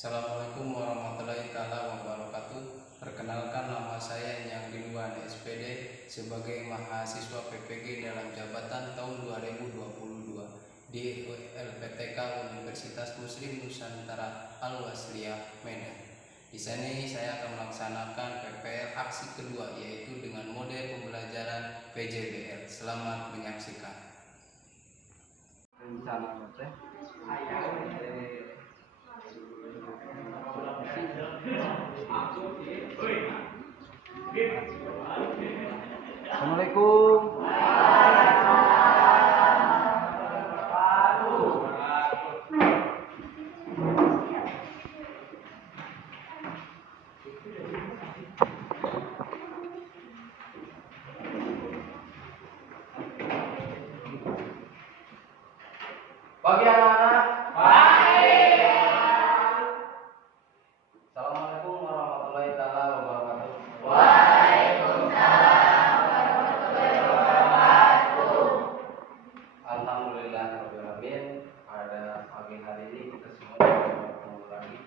Assalamualaikum warahmatullahi wabarakatuh. Perkenalkan, nama saya Yang Ridwan SPD sebagai mahasiswa PPG dalam jabatan tahun 2022 di LPTK Universitas Muslim Nusantara Al-Wasliyah Medan. Di sini saya akan melaksanakan PPL aksi kedua, yaitu dengan model pembelajaran PJBL. Selamat menyaksikan. Assalamualaikum. Pagi anak-anak. Assalamualaikum warahmatullahi wabarakatuh. Waalaikumsalam warahmatullahi wabarakatuh. Alhamdulillahirrahmanirrahim. Pada pagi hari ini kita semua bertemu lagi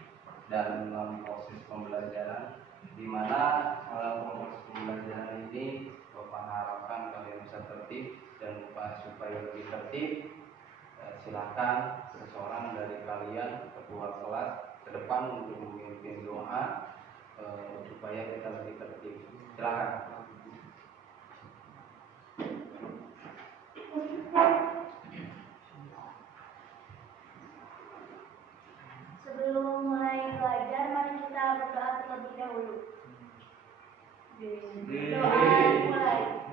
dalam proses pembelajaran, di mana dalam proses pembelajaran ini Bapak harapkan kalian bisa tertib, dan supaya lebih tertib, silakan seseorang dari kalian, ketua kelas, ke depan untuk memimpin doa supaya kita lebih tertib. Silakan. Sebelum mulai belajar, mari kita berdoa terlebih dahulu. Doa mulai.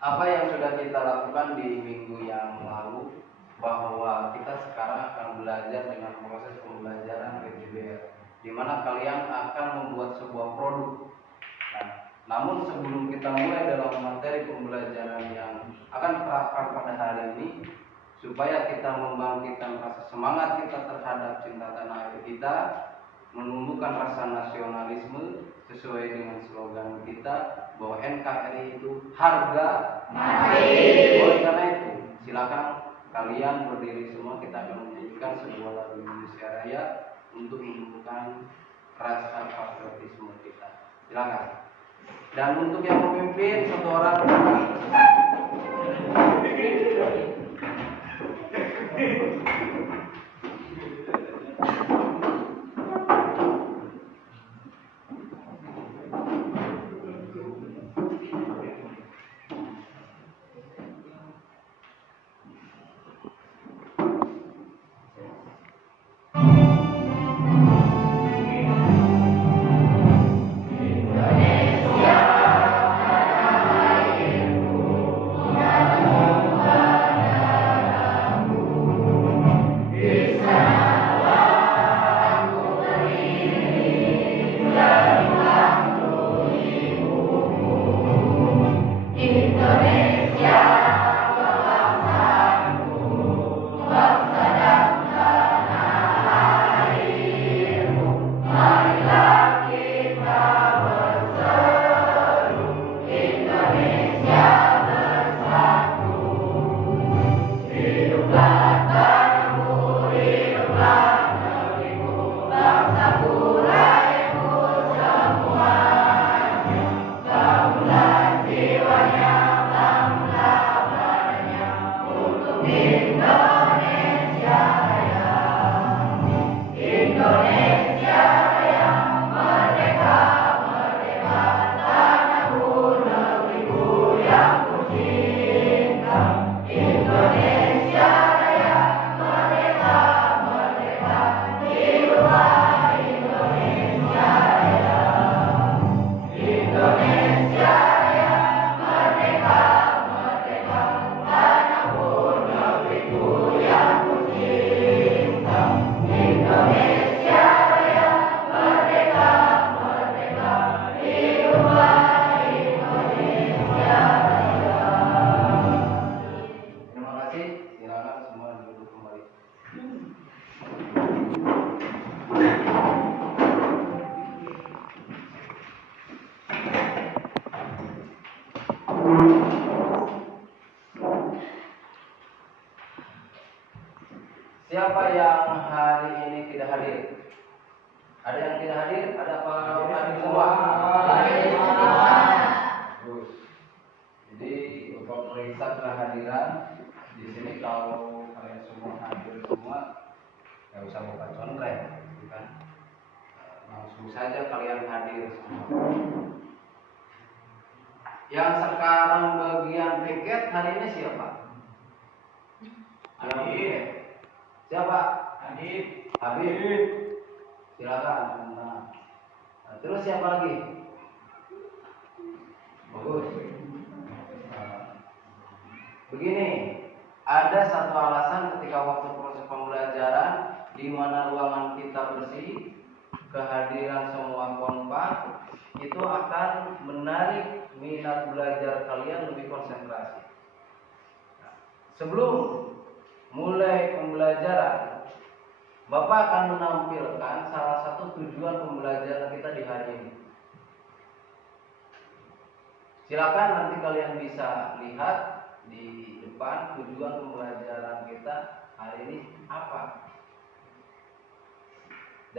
Apa yang sudah kita lakukan di minggu yang lalu, bahwa kita sekarang akan belajar dengan proses pembelajaran PJBL, di mana kalian akan membuat sebuah produk. Namun sebelum kita mulai dalam materi pembelajaran yang akan terapkan pada hari ini, supaya kita membangkitkan rasa semangat kita terhadap cinta tanah air kita, menumbuhkan rasa nasionalisme sesuai dengan slogan kita bahwa NKRI itu harga mati. Oleh karena itu, silakan kalian berdiri semua, kita akan menyanyikan sebuah lagu Indonesia Raya untuk menumbuhkan rasa patriotisme kita. Silakan. Dan untuk yang memimpin satu orang. Siapa yang hari ini tidak hadir? Ada yang tidak hadir? Ada apa hadir semua? Bagus. Jadi untuk periksa kehadiran di sini, kalau kalian semua hadir semua, nggak usah buka contreng, kan? Langsung saja kalian hadir semua. Yang sekarang bagian piket hari ini siapa? Habib. Siapa? Habib. Silakan. Nah, terus siapa lagi? Bagus. Begini, ada satu alasan ketika waktu proses pembelajaran di mana ruangan kita bersih, kehadiran semua kompak, itu akan menarik minat belajar kalian lebih konsentrasi. Sebelum mulai pembelajaran, Bapak akan menampilkan salah satu tujuan pembelajaran kita di hari ini. Silakan nanti kalian bisa lihat di depan tujuan pembelajaran kita hari ini apa.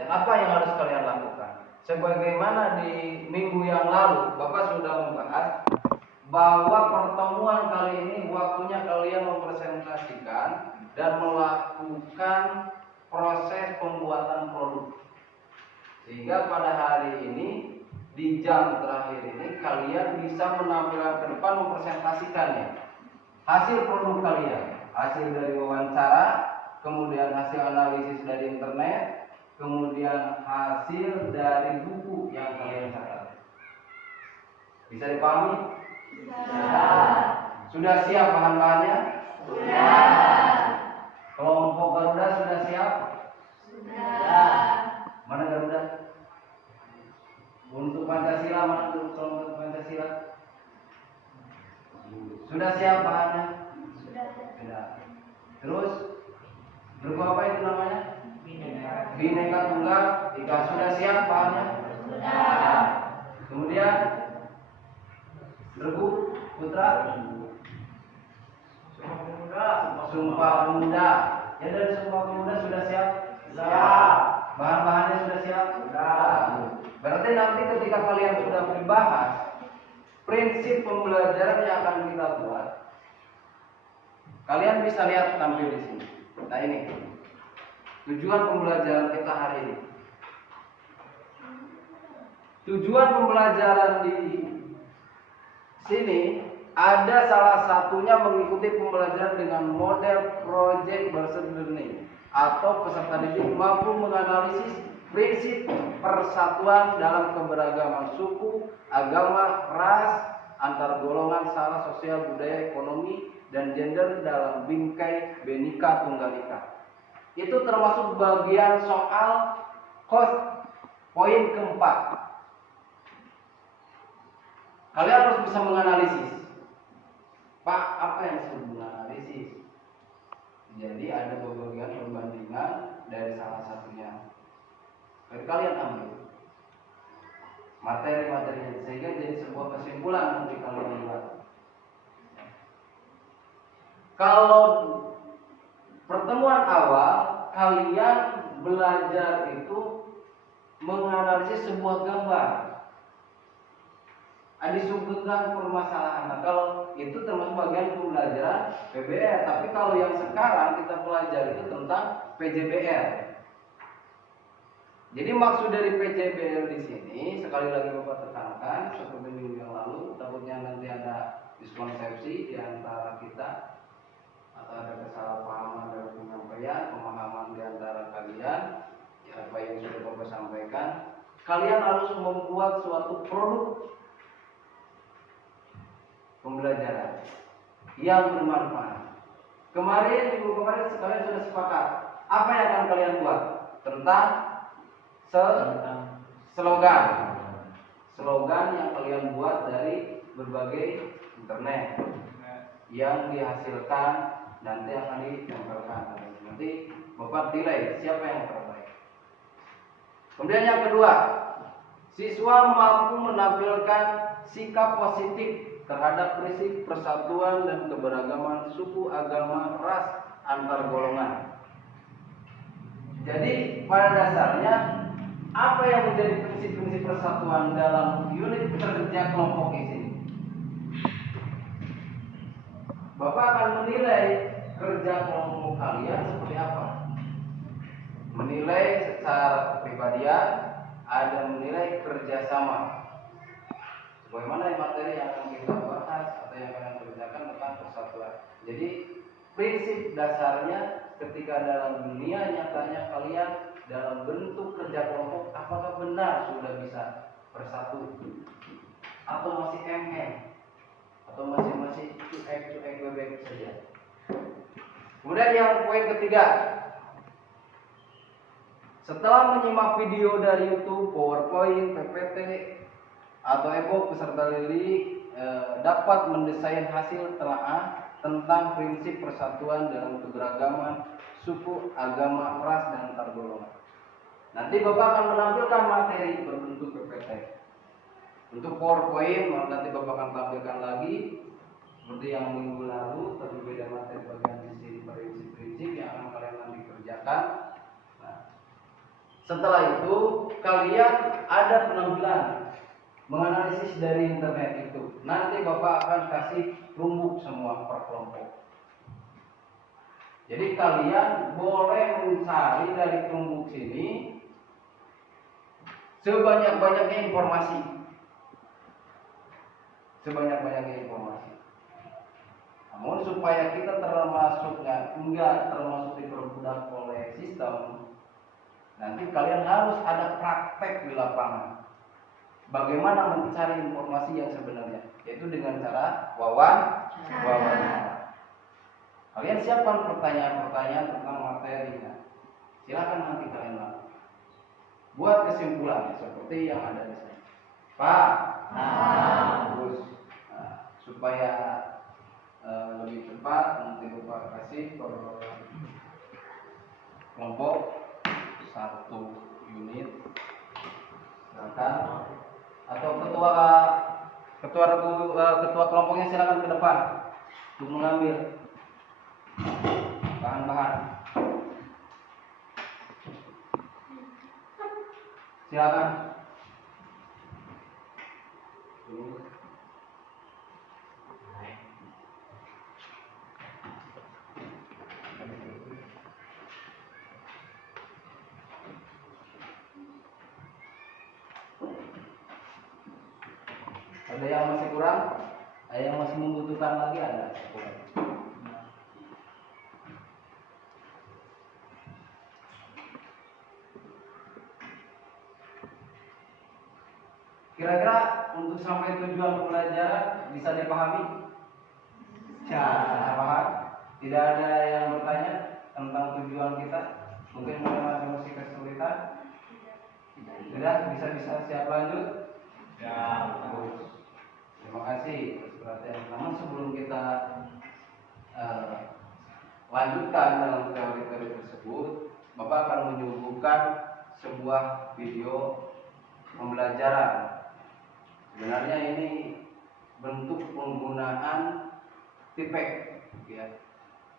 Dan apa yang harus kalian lakukan. Sebagaimana di minggu yang lalu Bapak sudah membahas bahwa pertemuan kali ini waktunya kalian mempresentasikan dan melakukan proses pembuatan produk. Sehingga pada hari ini, di jam terakhir ini, kalian bisa menampilkan ke depan mempresentasikannya. Hasil produk kalian, hasil dari wawancara, kemudian hasil analisis dari internet, kemudian hasil dari buku yang kalian catat. Bisa dipahami? Sudah siap bahan-bahannya? Kelompok Garuda sudah siap? Mana Garuda? Untuk Pancasila, mana untuk kelompok Pancasila? Sudah siap bahannya? Sudah. Terus buku apa itu namanya? Bhinneka Tunggal Ika. Sudah siap bahannya? Sudah. Kemudian Regu Putra Sumpah Pemuda. Ya, dari Sumpah Pemuda sudah siap? Sudah. Bahan-bahannya sudah siap? Sudah. Berarti nanti ketika kalian sudah membahas prinsip pembelajaran yang akan kita buat, kalian bisa lihat tampil di sini. Nah, ini tujuan pembelajaran kita hari ini. Tujuan pembelajaran di sini ada salah satunya mengikuti pembelajaran dengan model project based learning atau peserta didik mampu menganalisis prinsip persatuan dalam keberagaman suku, agama, ras, antar golongan, sara, sosial, budaya, ekonomi, dan gender dalam bingkai Bhinneka Tunggal Ika. Itu termasuk bagian soal poin keempat. Kalian harus bisa menganalisis. Pak, apa yang disebut menganalisis? Jadi ada bagian perbandingan dari salah satunya. Kalian ambil materi-materinya sehingga jadi sebuah kesimpulan nanti kalian buat. Kalau pertemuan awal kalian belajar itu menganalisis sebuah gambar, disuguhkan permasalahan. Nah, kalau itu termasuk bagian pembelajaran PBR. Tapi kalau yang sekarang kita pelajari itu tentang PJBR. Jadi maksud dari PJBR di sini sekali lagi Bapak tekankan seperti minggu yang lalu, takutnya nanti ada miskonsepsi di antara kita atau ada kesalahpahaman dalam penyampaian, pemahaman di antara kalian. Ya, apa yang sudah Bapak sampaikan, kalian harus membuat suatu produk pembelajaran yang bermanfaat. Minggu kemarin kalian sudah sepakat apa yang akan kalian buat tentang slogan yang kalian buat dari berbagai internet yang dihasilkan nanti akan ditempelkan. Nanti Bapak nilai siapa yang terbaik. Kemudian yang kedua, siswa mampu menampilkan sikap positif terhadap prinsip persatuan dan keberagaman suku, agama, ras, antar golongan. Jadi pada dasarnya apa yang menjadi prinsip-prinsip persatuan dalam unit kerja kelompok ini? Bapak akan menilai kerja kelompok kalian seperti apa. Menilai secara kepribadian, ada menilai kerjasama. Bagaimana materi yang akan kita bahas atau yang akan kerjakan tentang persatuan. Jadi prinsip dasarnya ketika dalam dunia nyatanya kalian dalam bentuk kerja kelompok, apakah benar sudah bisa bersatu atau masih atau masih cuek bebek saja. Kemudian yang poin ketiga, setelah menyimak video dari YouTube, PowerPoint, PPT atau e-book peserta Lili dapat mendesain hasil telaah tentang prinsip persatuan dalam keberagaman suku, agama, ras, dan antar golongan. Nanti Bapak akan menampilkan materi berbentuk PPT. Untuk PowerPoint nanti Bapak akan tampilkan lagi seperti yang minggu lalu, tapi beda materi bagian di sini prinsip-prinsip yang akan kalian nanti kerjakan. Nah, setelah itu kalian ada penampilan menganalisis dari internet itu. Nanti Bapak akan kasih rumbuk semua per kelompok. Jadi kalian boleh mencari dari rumbuk sini sebanyak-banyaknya informasi. Namun supaya kita enggak termasuk diperbudak oleh sistem, nanti kalian harus ada praktek di lapangan. Bagaimana mencari informasi yang sebenarnya, yaitu dengan cara wawancara. Kalian siapkan pertanyaan-pertanyaan tentang materinya. Silakan nanti kalian lakukan. Buat kesimpulan seperti yang ada di sini. Pak, terus supaya lebih cepat nanti Bapak kasih per kelompok 1 unit. Silakan. Atau ketua kelompoknya silakan ke depan untuk mengambil bahan-bahan. Silakan. Ada yang masih kurang? Ada yang masih membutuhkan lagi? Ada. Kira-kira untuk sampai tujuan pembelajaran bisa dipahami? Ya, bisa paham. Tidak ada yang bertanya tentang tujuan kita? Mungkin masih kesulitan? Tidak, bisa siap lanjut? Ya, bagus. Terima kasih atas perhatian. Namun sebelum kita lanjutkan dalam teori-teori tersebut, Bapak akan menyuguhkan sebuah video pembelajaran. Sebenarnya ini bentuk penggunaan tipek, ya.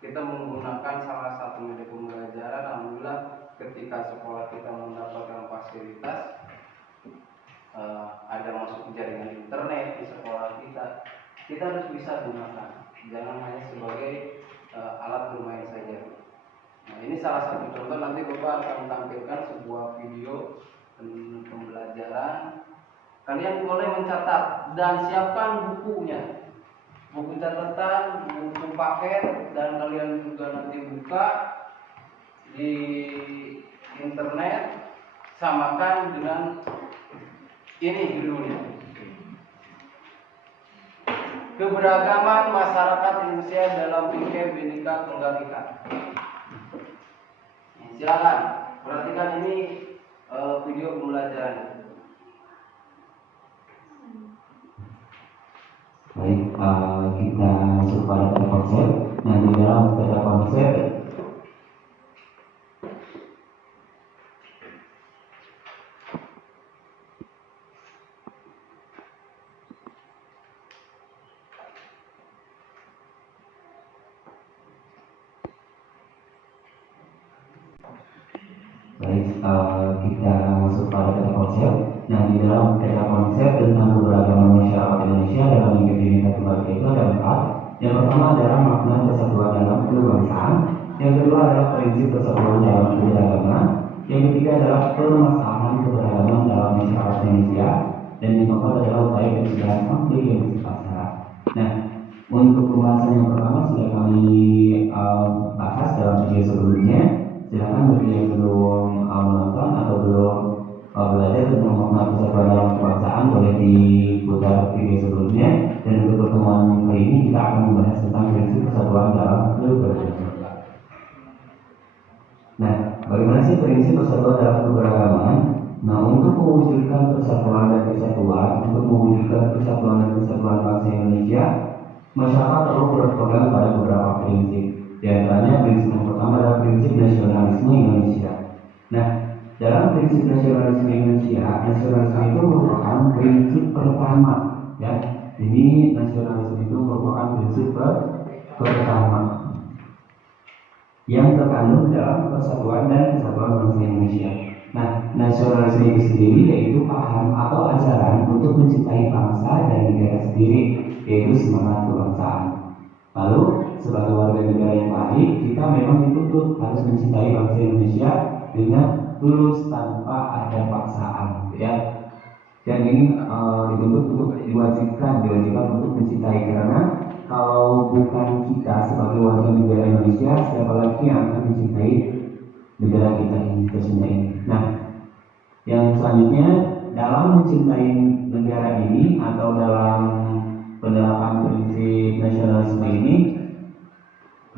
Kita menggunakan salah satu media pembelajaran. Alhamdulillah ketika sekolah kita mendapatkan fasilitas ada masuk jaringan internet di sekolah kita harus bisa gunakan, jangan hanya sebagai alat bermain saja. Nah, ini salah satu contoh. Nanti Bapak akan menampilkan sebuah video pembelajaran. Kalian boleh mencatat dan siapkan bukunya, buku catatan, buku paket, dan kalian juga nanti buka di internet, samakan dengan ini judulnya, Keberagaman Masyarakat Indonesia dalam Bingkai Bhinneka Tunggal Ika. Silakan perhatikan ini video pembelajarannya. Baik, kita masuk pada konsep. Nah, di dalam data konsep kita masuk pada kata konsep. Nah, di dalam kata konsep tentang keberagaman masyarakat Indonesia dalam mengkaji satu bagian itu ada 4. Yang pertama adalah makna persatuan dalam kebangsaan. Yang kedua adalah prinsip persatuan dalam keberagaman. Yang ketiga adalah permasalahan keberagaman dalam masyarakat Indonesia. Dan yang keempat adalah upaya pencegahan konflik yang bersifat sara. Nah, untuk pembahasan yang pertama sudah kami bahas dalam video sebelumnya. Silakan bagi yang belum menonton atau belum belajar tentang makna persatuan dalam kebangsaan boleh diputar video sebelumnya. Dan untuk pertemuan kali ini kita akan membahas tentang prinsip persatuan dalam keberagaman. Nah, bagaimana sih prinsip persatuan dalam keberagaman? Nah, untuk mewujudkan persatuan dan kesatuan, untuk mewujudkan persatuan dan kesatuan bangsa Indonesia, masyarakat perlu berpegang pada beberapa prinsip. Di antaranya prinsip yang pertama adalah prinsip nasionalisme Indonesia. Nah, dalam prinsip nasionalisme Indonesia, nasionalisme itu merupakan prinsip pertama, ya. Ini nasionalisme itu merupakan prinsip pertama yang terkandung dalam persatuan dan kesatuan bangsa Indonesia. Nah, nasionalisme itu sendiri yaitu paham atau ajaran untuk mencintai bangsa dan negara sendiri, yaitu semangat kebangsaan. Lalu, sebagai warga negara yang baik, kita memang dituntut harus mencintai bangsa Indonesia dengan tulus tanpa ada paksaan, ya. Dan ini dituntut untuk diwajibkan untuk mencintai, karena kalau bukan kita sebagai warga negara Indonesia, siapa lagi yang akan mencintai negara kita ini tersendiri. Nah, yang selanjutnya dalam mencintai negara ini atau dalam penerapan prinsip nasionalisme ini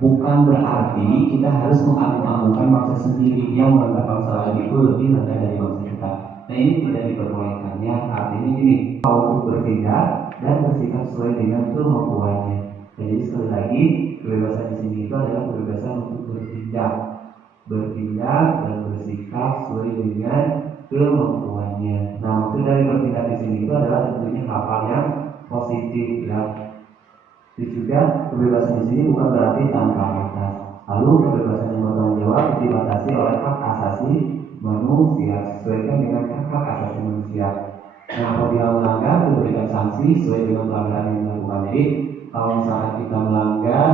bukan berarti kita harus mengagung-agungkan bangsa sendiri yang menganggap bangsa lain itu lebih rendah dari bangsa kita. Nah, ini tidak diperbolehkan, ya. Artinya gini, kalau bertindak dan bersikap sesuai dengan kemampuannya. Jadi sekali lagi, kebebasan di sini itu adalah kebebasan untuk bertindak dan bersikap sesuai dengan kemampuannya. Nah, maksud dari bertindak di sini itu adalah tentunya hal-hal yang positif, ya. Dan juga kebebasan di sini bukan berarti tanpa batas. Lalu kebebasan yang bertanggung jawab dibatasi oleh hak asasi manusia, sesuaikan dengan hak asasi manusia. Nah, apabila melanggar diberikan sanksi sesuai dengan pelanggaran yang dilakukan. Jadi kalau misalnya kita melanggar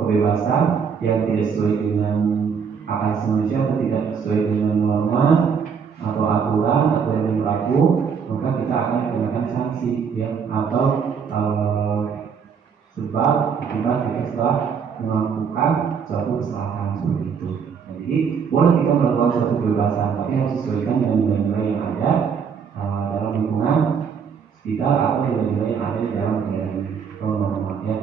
kebebasan yang tidak sesuai dengan hak asasi manusia atau tidak sesuai dengan norma atau aturan atau yang berlaku, maka kita akan dikenakan sanksi, ya, atau sebab akibat kita setelah melakukan suatu kesalahan seperti itu. Jadi boleh kita melakukan suatu kebebasan, tapi harus disesuaikan dengan nilai-nilai yang ada dalam lingkungan sekitar atau nilai-nilai yang ada di dalam negara ini. Ya.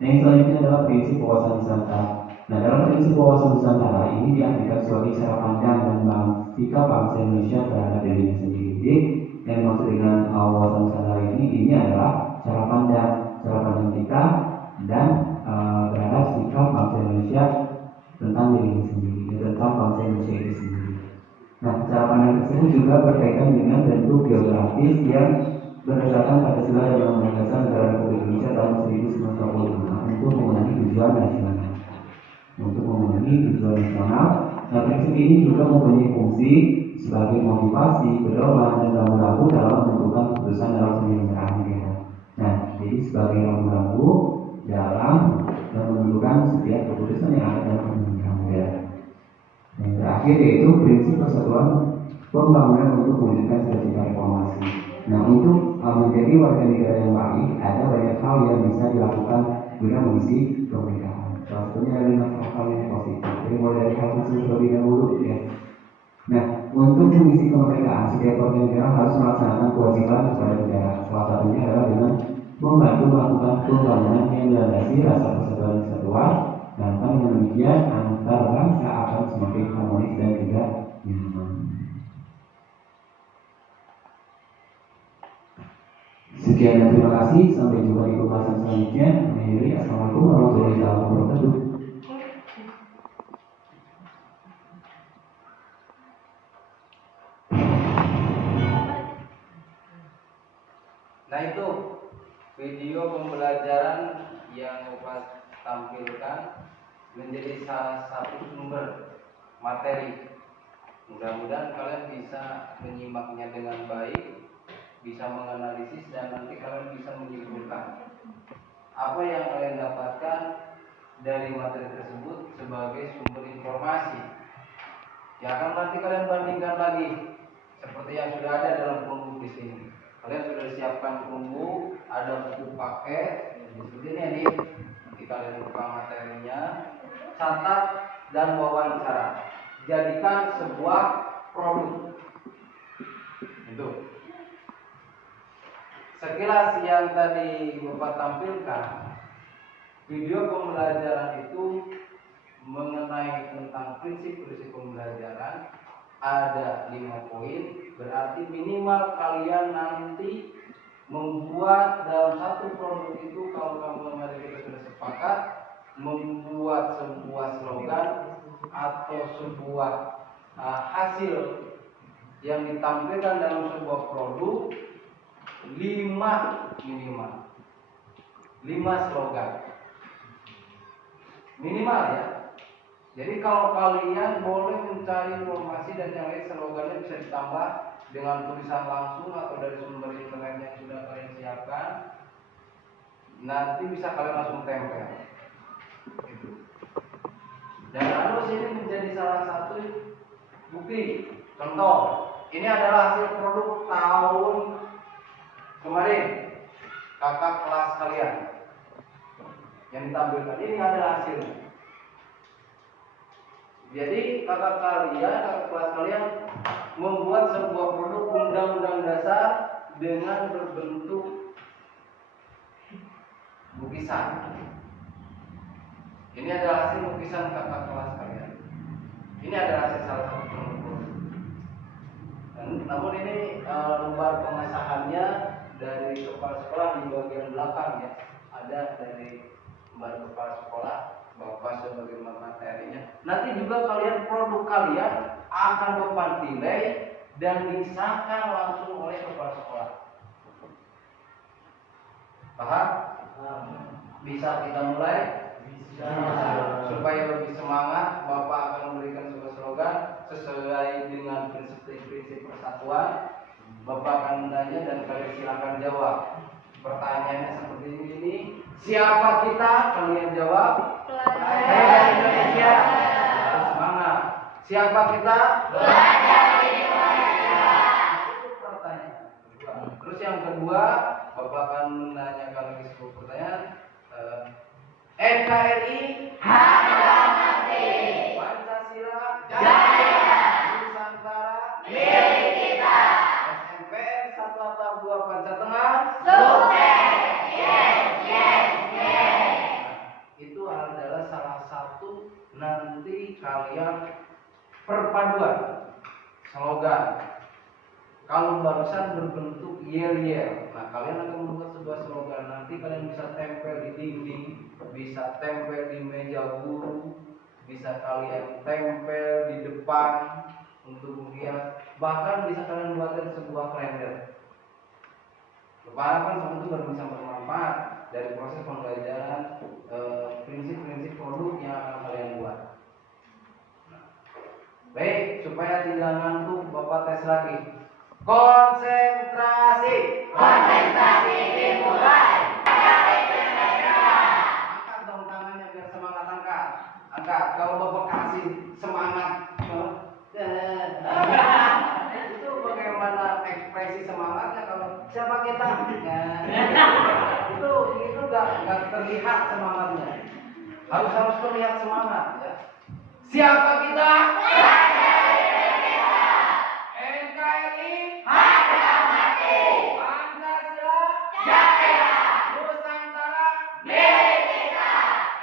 Nah, yang selanjutnya adalah prinsip wawasan Nusantara. Nah, dalam prinsip wawasan Nusantara ini diartikan sebagai cara pandang dan sikap bangsa Indonesia terhadap dirinya sendiri. Jadi, yang dimaksud dengan wawasan Nusantara ini adalah cara pandang kita dan terhadap sikap bangsa Indonesia tentang dirinya sendiri, tentang bangsa Indonesia itu sendiri. Nah, cara pandang tersebut juga berkaitan dengan bentuk geografis yang berdasarkan Pancasila dan Undang-Undang Dasar Negara Republik Indonesia tahun 1945 untuk memenuhi tujuan nasional. Nah, prinsip ini juga mempunyai fungsi sebagai motivasi, pedoman, dan rambu-rambu dalam menentukan keputusan dalam penyelenggaraan negara. Nah, jadi sebagai rambu-rambu dalam menentukan setiap keputusan yang ada dalam penyelenggaraan negara. Yang terakhir yaitu prinsip persatuan pembangunan untuk mewujudkan cita-cita reformasi. Nah, untuk menjadi warga negara yang baik, ada banyak hal yang bisa dilakukan guna mengisi kemerdekaan. Salah satunya adalah hal yang positif. Jadi mulai dari hal kecil terlebih dahulu, ya. Nah, untuk mengisi kemerdekaan, setiap warga negara harus melaksanakan kewajiban kepada negara. Salah satunya adalah dengan membantu melakukan pembangunan yang dilandasi rasa persatuan dan kesatuan. Dan dengan demikian antar bangsa akan semakin harmonis dan juga nyaman. Sekian dan terima kasih. Sampai jumpa di pembahasan selanjutnya. Assalamualaikum warahmatullahi wabarakatuh. Nah, itu video pembelajaran yang Bapak tampilkan menjadi salah satu sumber materi Mudah-mudahan kalian bisa menyimaknya dengan baik, bisa menganalisis, dan nanti kalian bisa menyimpulkan apa yang kalian dapatkan dari materi tersebut sebagai sumber informasi. Ya kan nanti kalian bandingkan lagi seperti yang sudah ada dalam perunggu di sini. Kalian sudah siapkan perunggu, ada buku paket, seperti ini nih. Nanti kalian buka materinya, catat dan wawancara. Jadikan sebuah produk. Itu. Sekilas yang tadi Bapak tampilkan, video pembelajaran itu mengenai tentang prinsip-prinsip pembelajaran ada 5 poin. Berarti minimal kalian nanti membuat dalam satu produk itu, kalau kamu kemarin kita sudah sepakat, membuat sebuah slogan atau sebuah hasil yang ditampilkan dalam sebuah produk 5 minimal 5 slogan minimal ya. Jadi kalau kalian boleh mencari informasi dan yang lain, slogannya bisa ditambah dengan tulisan langsung atau dari sumber internet yang sudah kalian siapkan. Nanti bisa kalian langsung tempel. Gitu. Dan harus ini menjadi salah satu bukti. Contoh, ini adalah hasil produk tahun kemarin kakak kelas kalian yang ditampilkan. Ini adalah hasilnya. Jadi kakak kelas kalian membuat sebuah produk undang-undang dasar dengan berbentuk lukisan. Ini adalah hasil lukisan kakak kelas kalian. Ini adalah hasil salah satu produk. Namun ini lembar pengesahannya dari kepala sekolah di bagian belakang ya. Ada dari lembar kepala sekolah, Bapak sebagai materinya. Nanti juga kalian produk kalian akan Bapak nilai dan disahkan langsung oleh kepala sekolah. Paham? Bisa kita mulai? Bisa. Supaya lebih semangat, Bapak akan memberikan sebuah slogan sesuai dengan prinsip-prinsip persatuan. Bapak akan menanya dan kalian silakan jawab. Pertanyaannya seperti ini. Siapa kita? Kalian jawab. Pelajar Indonesia. Harus semangat. Siapa kita? Pelajar Indonesia. Itu pertanyaan. Terus yang kedua, Bapak akan menanyakan lagi sebuah pertanyaan. NKRI harga mati. Pancasila jaya. Nusantara milik kita. SMPN 1 atap 2 Pancatengah sukses. Yes. Itu adalah salah satu nanti kalian perpaduan slogan. Kalau barusan berbentuk yel-yel, nah kalian akan membuat sebuah slogan. Nanti kalian bisa tempel di dinding, bisa tempel di meja guru, bisa kalian tempel di depan untuk menghias, bahkan bisa kalian buatkan sebuah kalender. Harapan semua itu bisa bermanfaat dari proses pembelajaran prinsip-prinsip produk yang akan kalian buat. Baik, supaya tidak ngantuk, Bapak tes lagi. Konsentrasi dimulai. Angkat dong tangannya biar semangat, angkat. Kalau Bapak kasih semangat, itu bagaimana ekspresi semangatnya? Kalau siapa kita? Itu nggak terlihat semangatnya. Harus terlihat semangat ya. Siapa kita? NKRI harga mati. Pancasila jaya. Nusantara milik kita.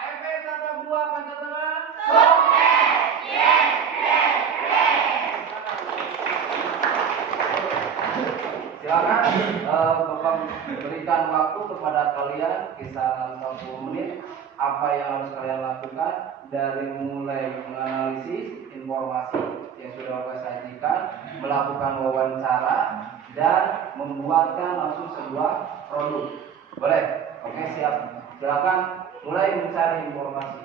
FPN 1 2 Pancatengah sukses. Yes. Silakan Bapak berikan waktu kepada kalian kisaran 40 menit. Apa yang harus kalian lakukan dari mulai menganalisis informasi yang sudah Bapak sajikan, melakukan wawancara, dan membuatkan langsung sebuah produk. Boleh? Oke, siap. Silakan mulai mencari informasi.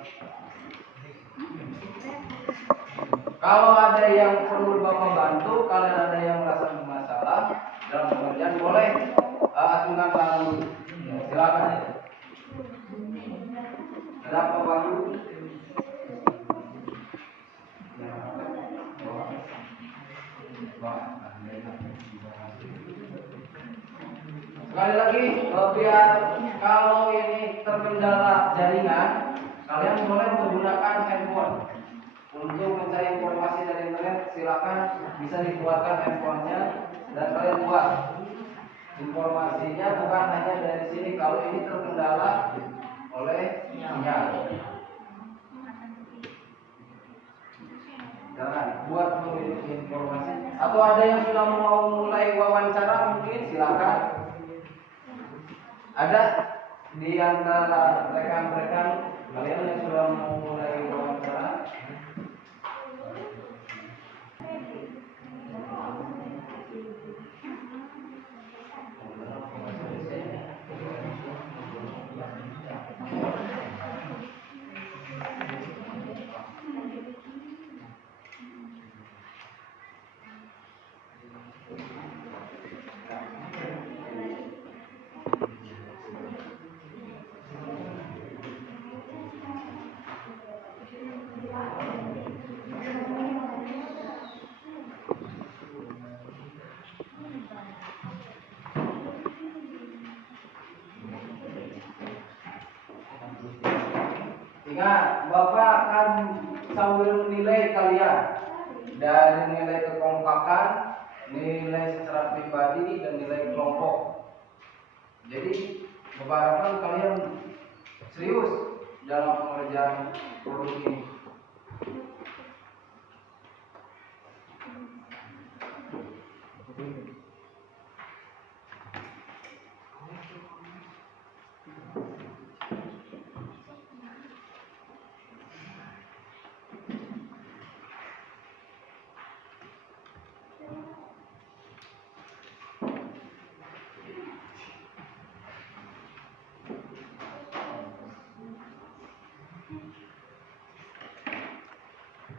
Kalau ada yang perlu Bapak bantu, kalian ada yang merasa bermasalah dalam pengerjaan, boleh acungkan tangan dulu. Silakan. Ada apa Pak? Sekali lagi, biar kalau ini terkendala jaringan, kalian boleh menggunakan handphone untuk mencari informasi dari internet. Silakan, bisa dikeluarkan handphonenya dan kalian buat informasinya, bukan hanya dari sini. Kalau ini terkendala oleh sinyal, jangan buat informasi. Atau ada yang sudah mau mulai wawancara, mungkin silakan. Ada di antara rekan-rekan kalian yang sudah mau mulai wawancara? Ingat, Bapak akan sambil menilai kalian dari nilai kekompakan, nilai secara pribadi, dan nilai kelompok. Jadi, Bapak harapkan kalian serius dalam pengerjaan produk ini.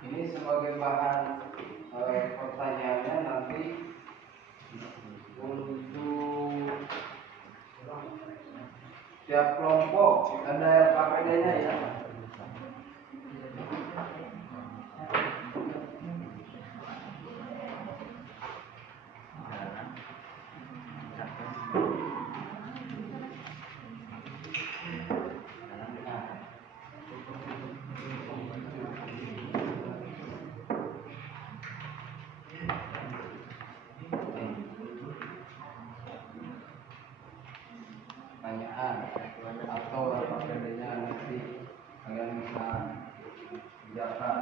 Ini sebagai bahan pertanyaannya nanti untuk tiap kelompok ada LKPD-nya ya. Pertanyaan atau LKPD-nya nanti kalian bisa kerjakan.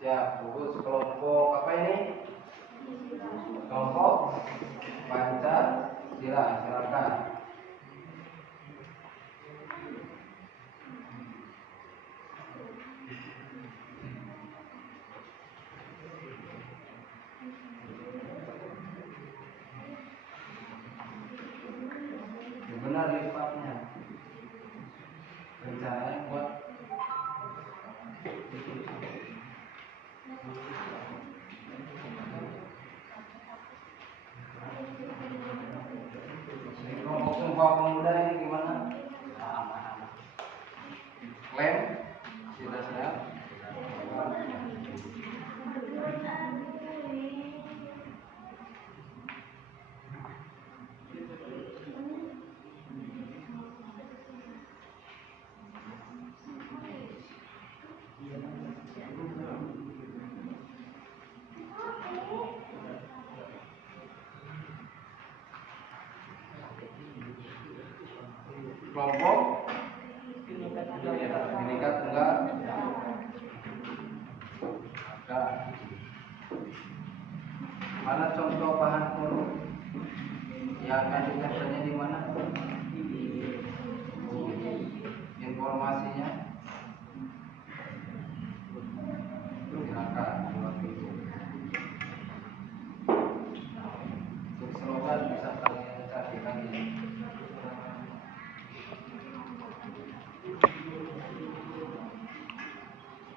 Ya, fokus kelompok apa ini? Kelompok Pancasila, silakan. Benar lipatnya. Rencananya buat kelompok Sumpah Pemuda ini gimana? Klaim? Sudah siap? Kelompok Bhinneka Tunggal Ika. Mana contoh bahan produk yang akan dikasihnya di mana?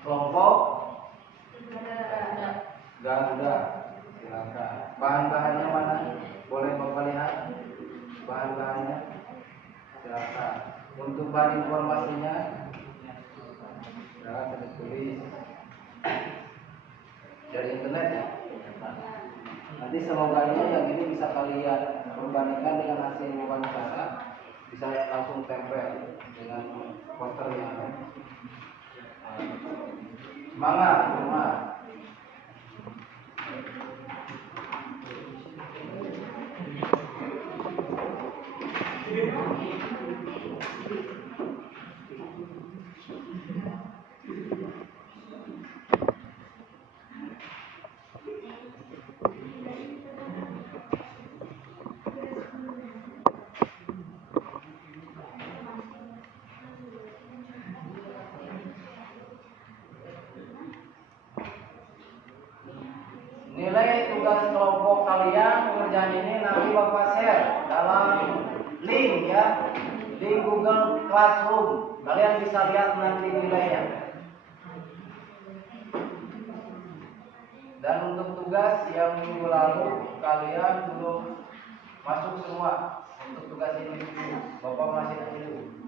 Kelompok ganda. Silakan. Bahan-bahannya mana? Boleh Bapak lihat bahan-bahannya? Silakan. Untuk bahan informasinya, silakan ditulis dari internet ya. Nanti semoga yang ini bisa kalian perbandingkan dengan hasil wawancara, bisa langsung tempel dengan poster yang ada. Semangat, semangat. Nilai tugas kelompok kalian pengerjaan ini nanti Bapak share dalam link ya, link Google Classroom. Kalian bisa lihat nanti nilainya. Dan untuk tugas yang minggu lalu kalian belum masuk semua. Untuk tugas ini Bapak masih tunggu.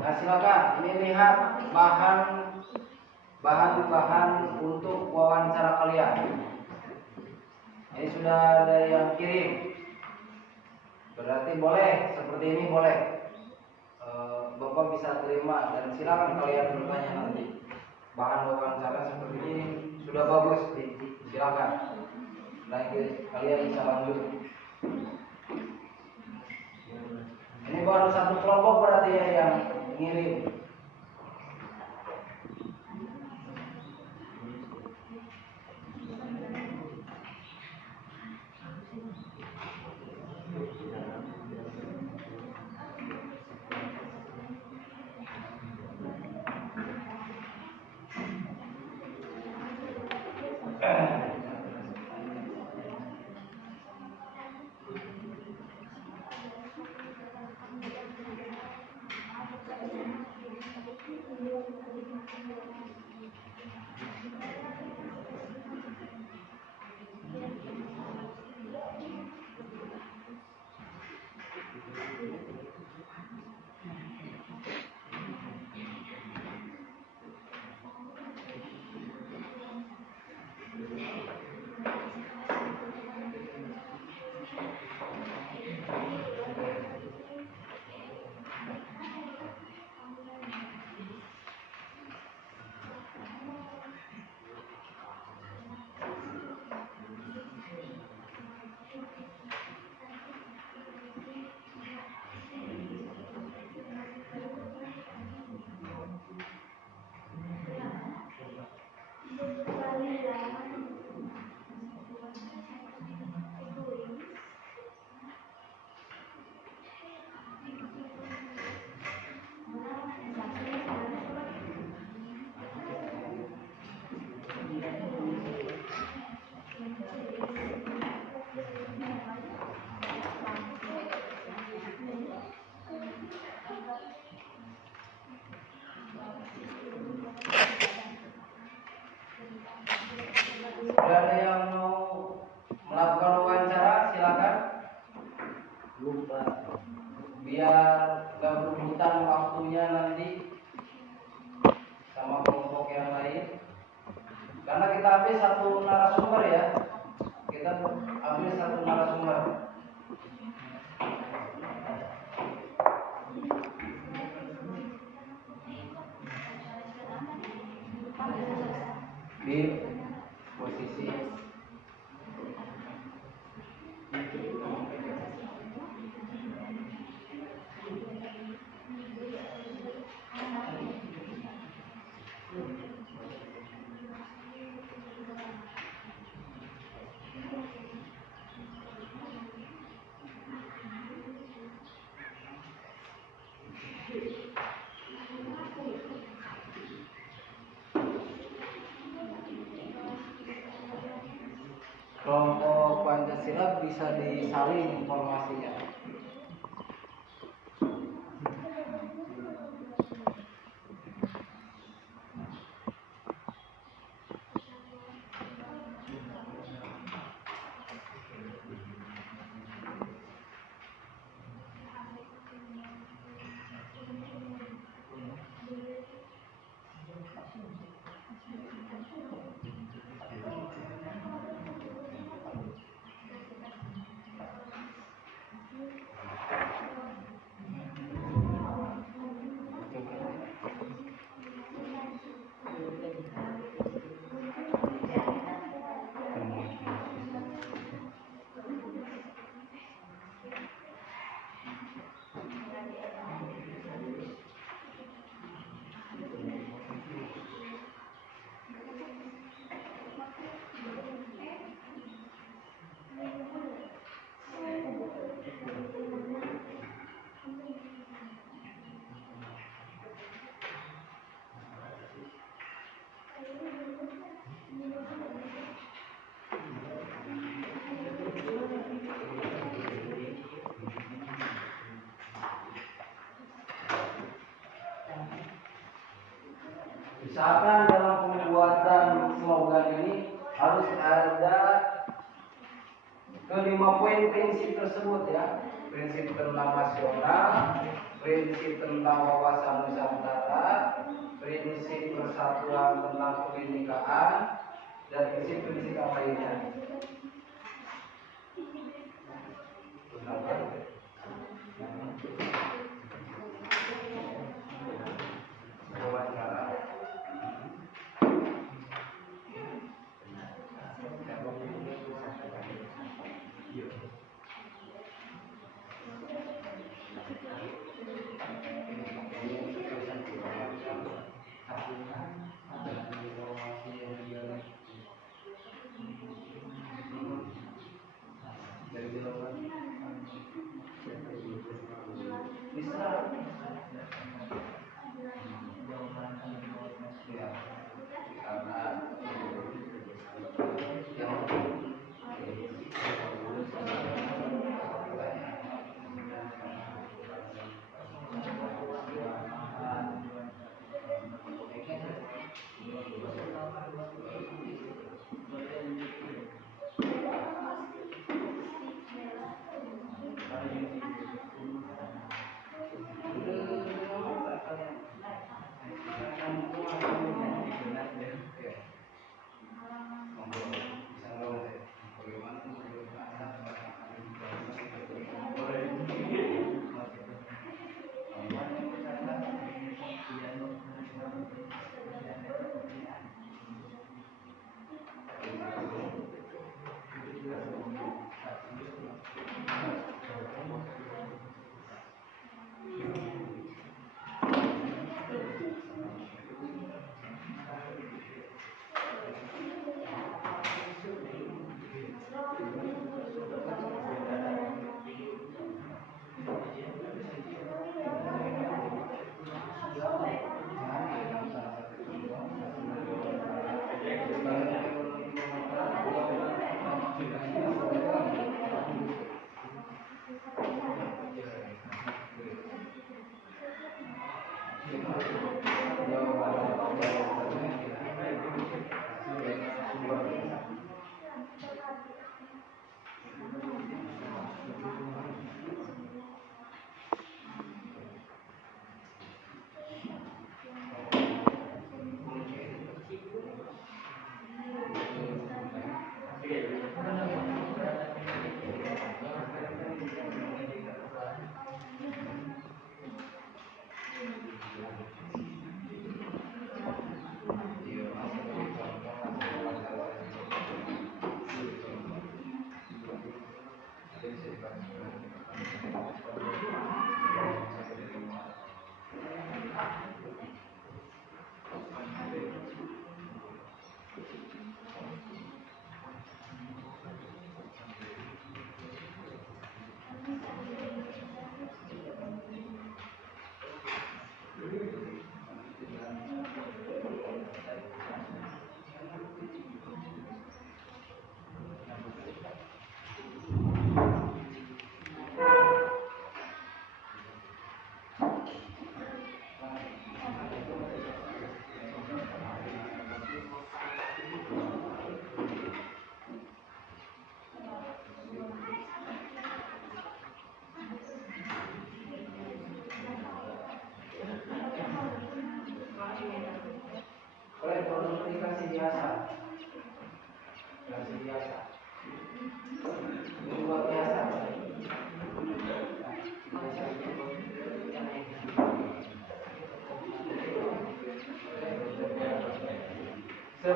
Nah silakan, ini lihat bahan-bahan untuk wawancara kalian. Ini sudah ada yang kirim, berarti boleh seperti ini boleh. Bapak bisa terima dan silakan kalian bertanya nanti. Bahan wawancara seperti ini sudah bagus, silakan. Nah kalian bisa lanjut. Ini baru satu kelompok berarti ya yang ngirim. Ada yang mau melakukan wawancara silakan. Lupa. Biar gak berebutan waktunya nanti sama kelompok yang lain. Karena kita ambil satu narasumber ya. Kita ambil satu narasumber. Pancasila bisa disalin informasinya. Misalkan dalam pembuatan slogan ini harus ada kelima poin prinsip tersebut ya. Prinsip tentang nasional, prinsip tentang wawasan Nusantara, prinsip persatuan tentang kebinekaan, dan prinsip-prinsip yang lainnya.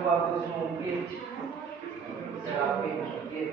sebagus mungkin, serapi mungkin.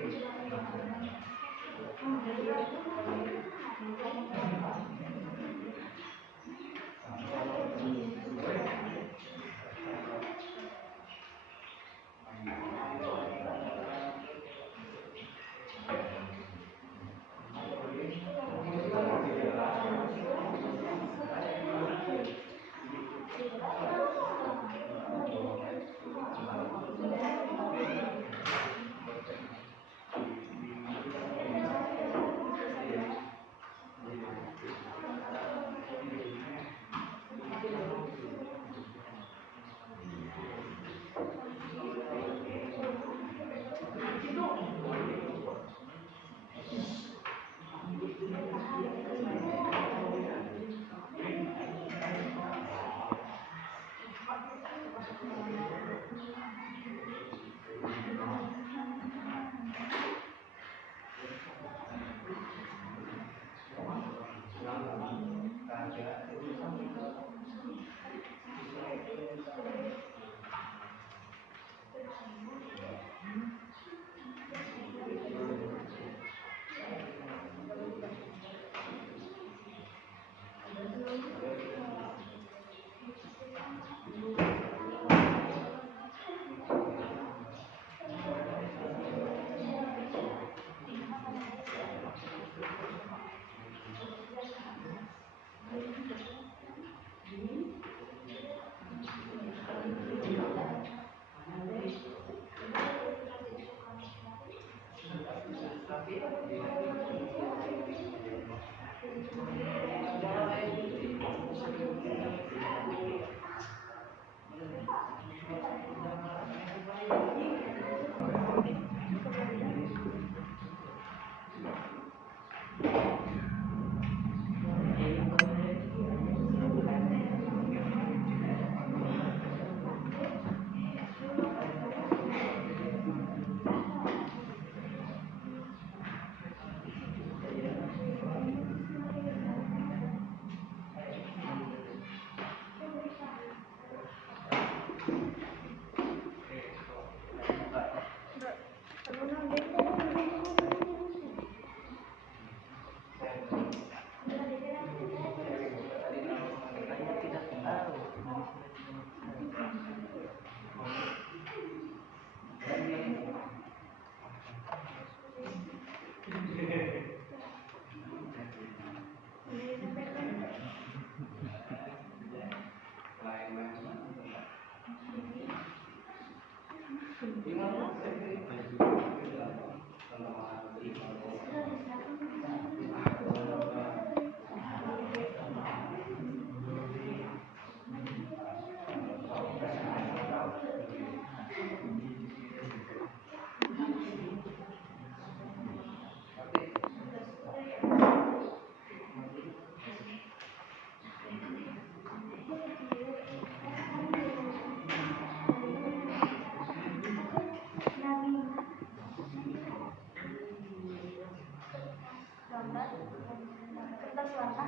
Kertas warna.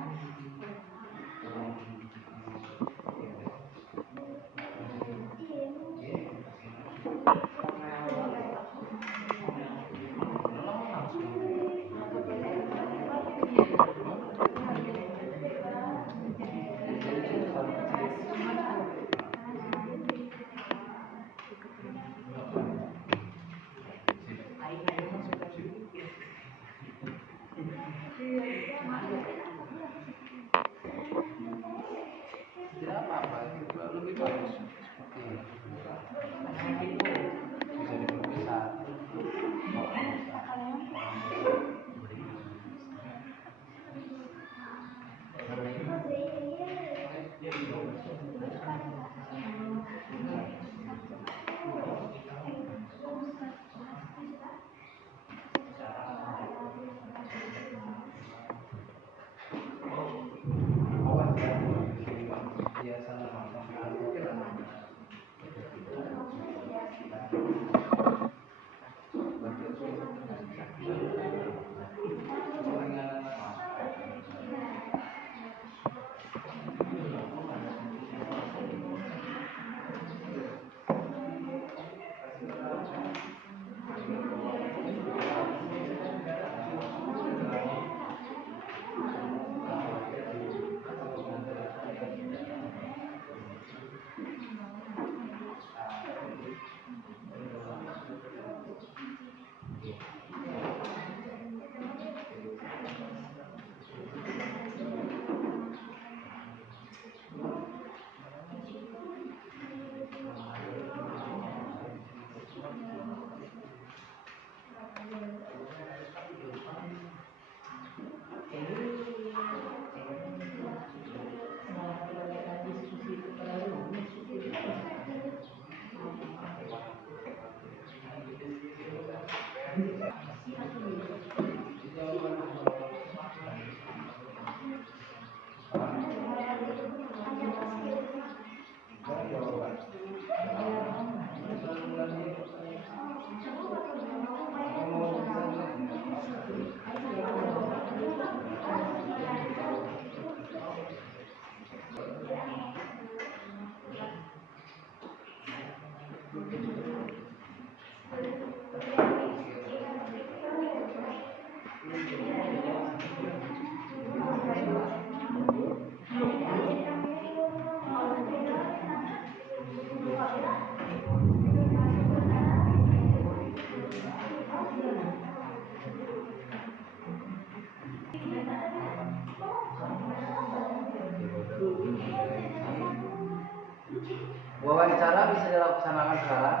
Wawancara bisa dilaksanakan sekarang?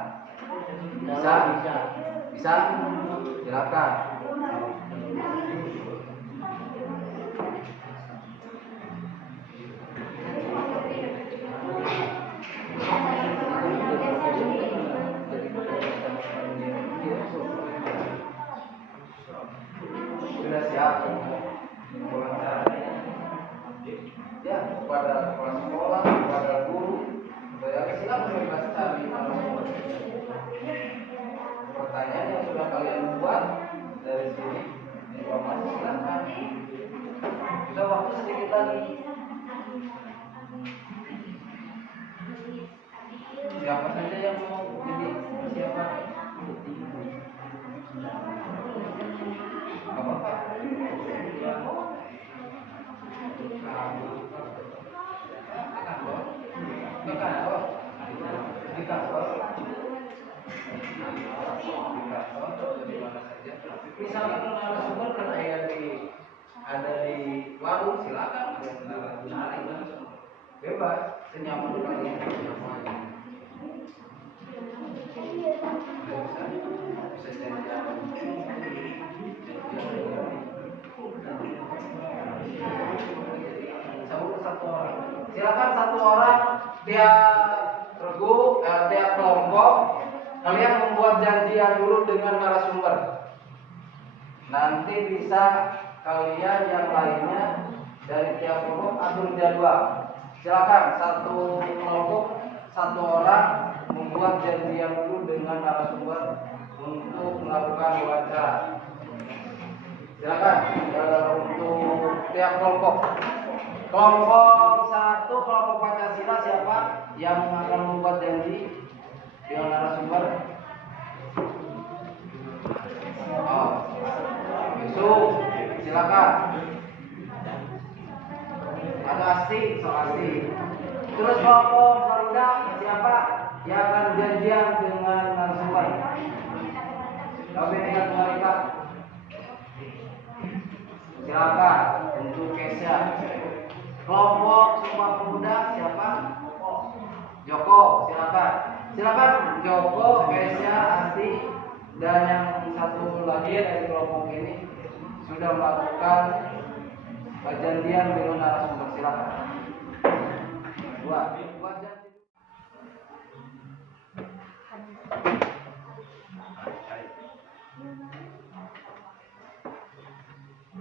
Bisa? Bisa? Silakan. Sudah siap? Wawancaranya? Ya, kepada kepala sekolah, kepada guru, ya silakan bebas cari narasumber. Pertanyaan yang sudah kalian buat dari sini, informasi silakan. Sudah waktu sedikit lagi. Siapa saja yang mau jadi siapa? Apa? Di kantor di mana saja. Misalnya kalau narasumber kan ada di warung, silakan cari bebas senyaman kalian semuanya. Bisa satu orang. Silakan satu orang tiap regu, tiap kelompok kalian membuat janjian dulu dengan narasumber. Nanti bisa kalian yang lainnya dari tiap kelompok atur jadwal. Silakan satu kelompok satu orang membuat janjian dulu dengan narasumber untuk melakukan wawancara. Silakan untuk tiap kelompok. Kelompok 1, kelompok Pancasila, siapa yang akan membuat janji dengan narasumber? Oh, Yusuf, silakan. Ada Asti, Asti. Terus kelompok Garuda, siapa yang akan janjian dengan narasumber? Kami ingat mereka. Silakan untuk Kesya. Kelompok Sumpah Pemuda siapa? Joko, silakan. Silakan Joko, Kesya, Asti dan yang satu lagi dari kelompok ini sudah melakukan perjanjian dengan narasumber, silakan. Buat janji.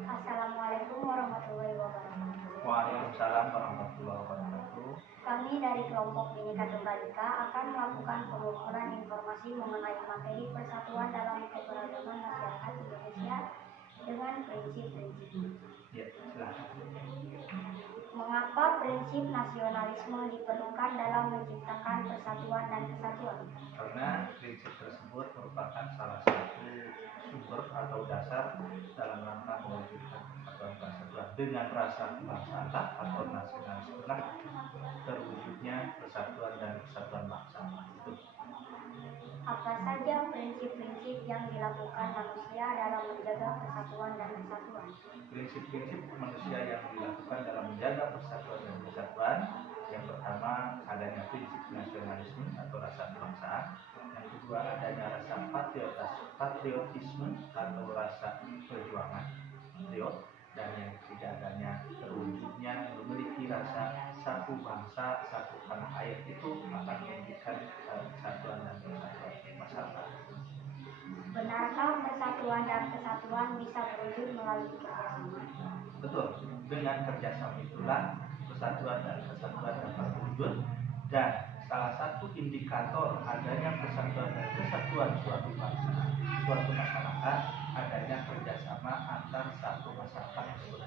Assalamualaikum warahmatullahi wabarakatuh. Waalaikumsalam warahmatullahi wabarakatuh. Kami dari kelompok Bhinneka Tunggal Ika akan melakukan pengukuran informasi mengenai materi persatuan dalam keberagaman masyarakat Indonesia dengan prinsip-prinsip. Ya, silakan. Mengapa prinsip nasionalisme diperlukan dalam menciptakan persatuan dan kesatuan? Karena prinsip tersebut merupakan salah satu sumber atau dasar dalam rangka mewujudkan persatuan kesatuan dengan rasa kebangsaan atau nasionalisme terwujudnya persatuan dan kesatuan bangsa. Apa saja prinsip-prinsip yang dilakukan manusia dalam menjaga persatuan dan kesatuan? Prinsip-prinsip manusia yang dilakukan dalam menjaga persatuan dan kesatuan, yang pertama adanya prinsip nasionalisme atau rasa kebangsaan, yang kedua adanya rasa patriotisme atau rasa perjuangan patriot, dan yang ketiga adanya terwujudnya memiliki rasa satu bangsa satu tanah air, itu akan memberikan kesatuan dan kesatuan masyarakat. Benar Akankah persatuan dan kesatuan bisa terwujud melalui kerjasama? Betul, dengan kerjasama itulah persatuan dan kesatuan dapat terwujud, dan salah satu indikator adanya persatuan dan kesatuan suatu bangsa, suatu masyarakat, adanya kerjasama antar satu masyarakat tersebut.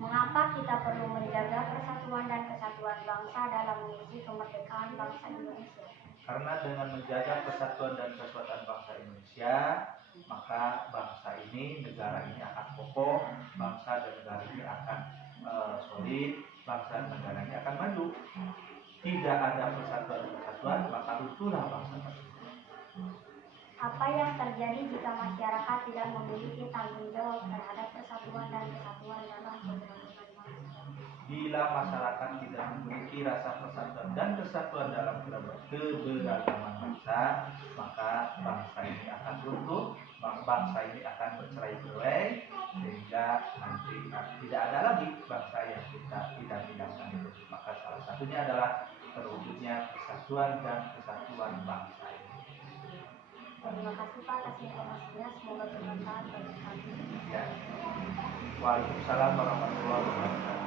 Mengapa kita perlu menjaga persatuan dan kesatuan bangsa dalam mengisi kemerdekaan bangsa Indonesia? Karena dengan menjaga persatuan dan kesatuan bangsa Indonesia, maka bangsa ini, negara ini akan kokoh, bangsa dan negara ini akan solid, bangsa dan negara ini akan maju. Tidak ada persatuan dan kesatuan, maka runtuhlah bangsa tersebut. Apa yang terjadi jika masyarakat tidak memiliki tanggung jawab terhadap persatuan dan kesatuan dalam keberagaman bangsa? Bila masyarakat tidak memiliki rasa persatuan dan kesatuan dalam keberagaman bangsa, maka bangsa ini akan runtuh, bangsa ini akan bercerai-berai, sehingga nanti tidak ada lagi bangsa yang kita idam-idamkan itu. Maka salah satunya adalah terwujudnya persatuan dan kesatuan bangsa ini. Terima kasih Pak atas informasinya, semoga bermanfaat bagi kami. Ya. Waalaikumsalam warahmatullahi wabarakatuh.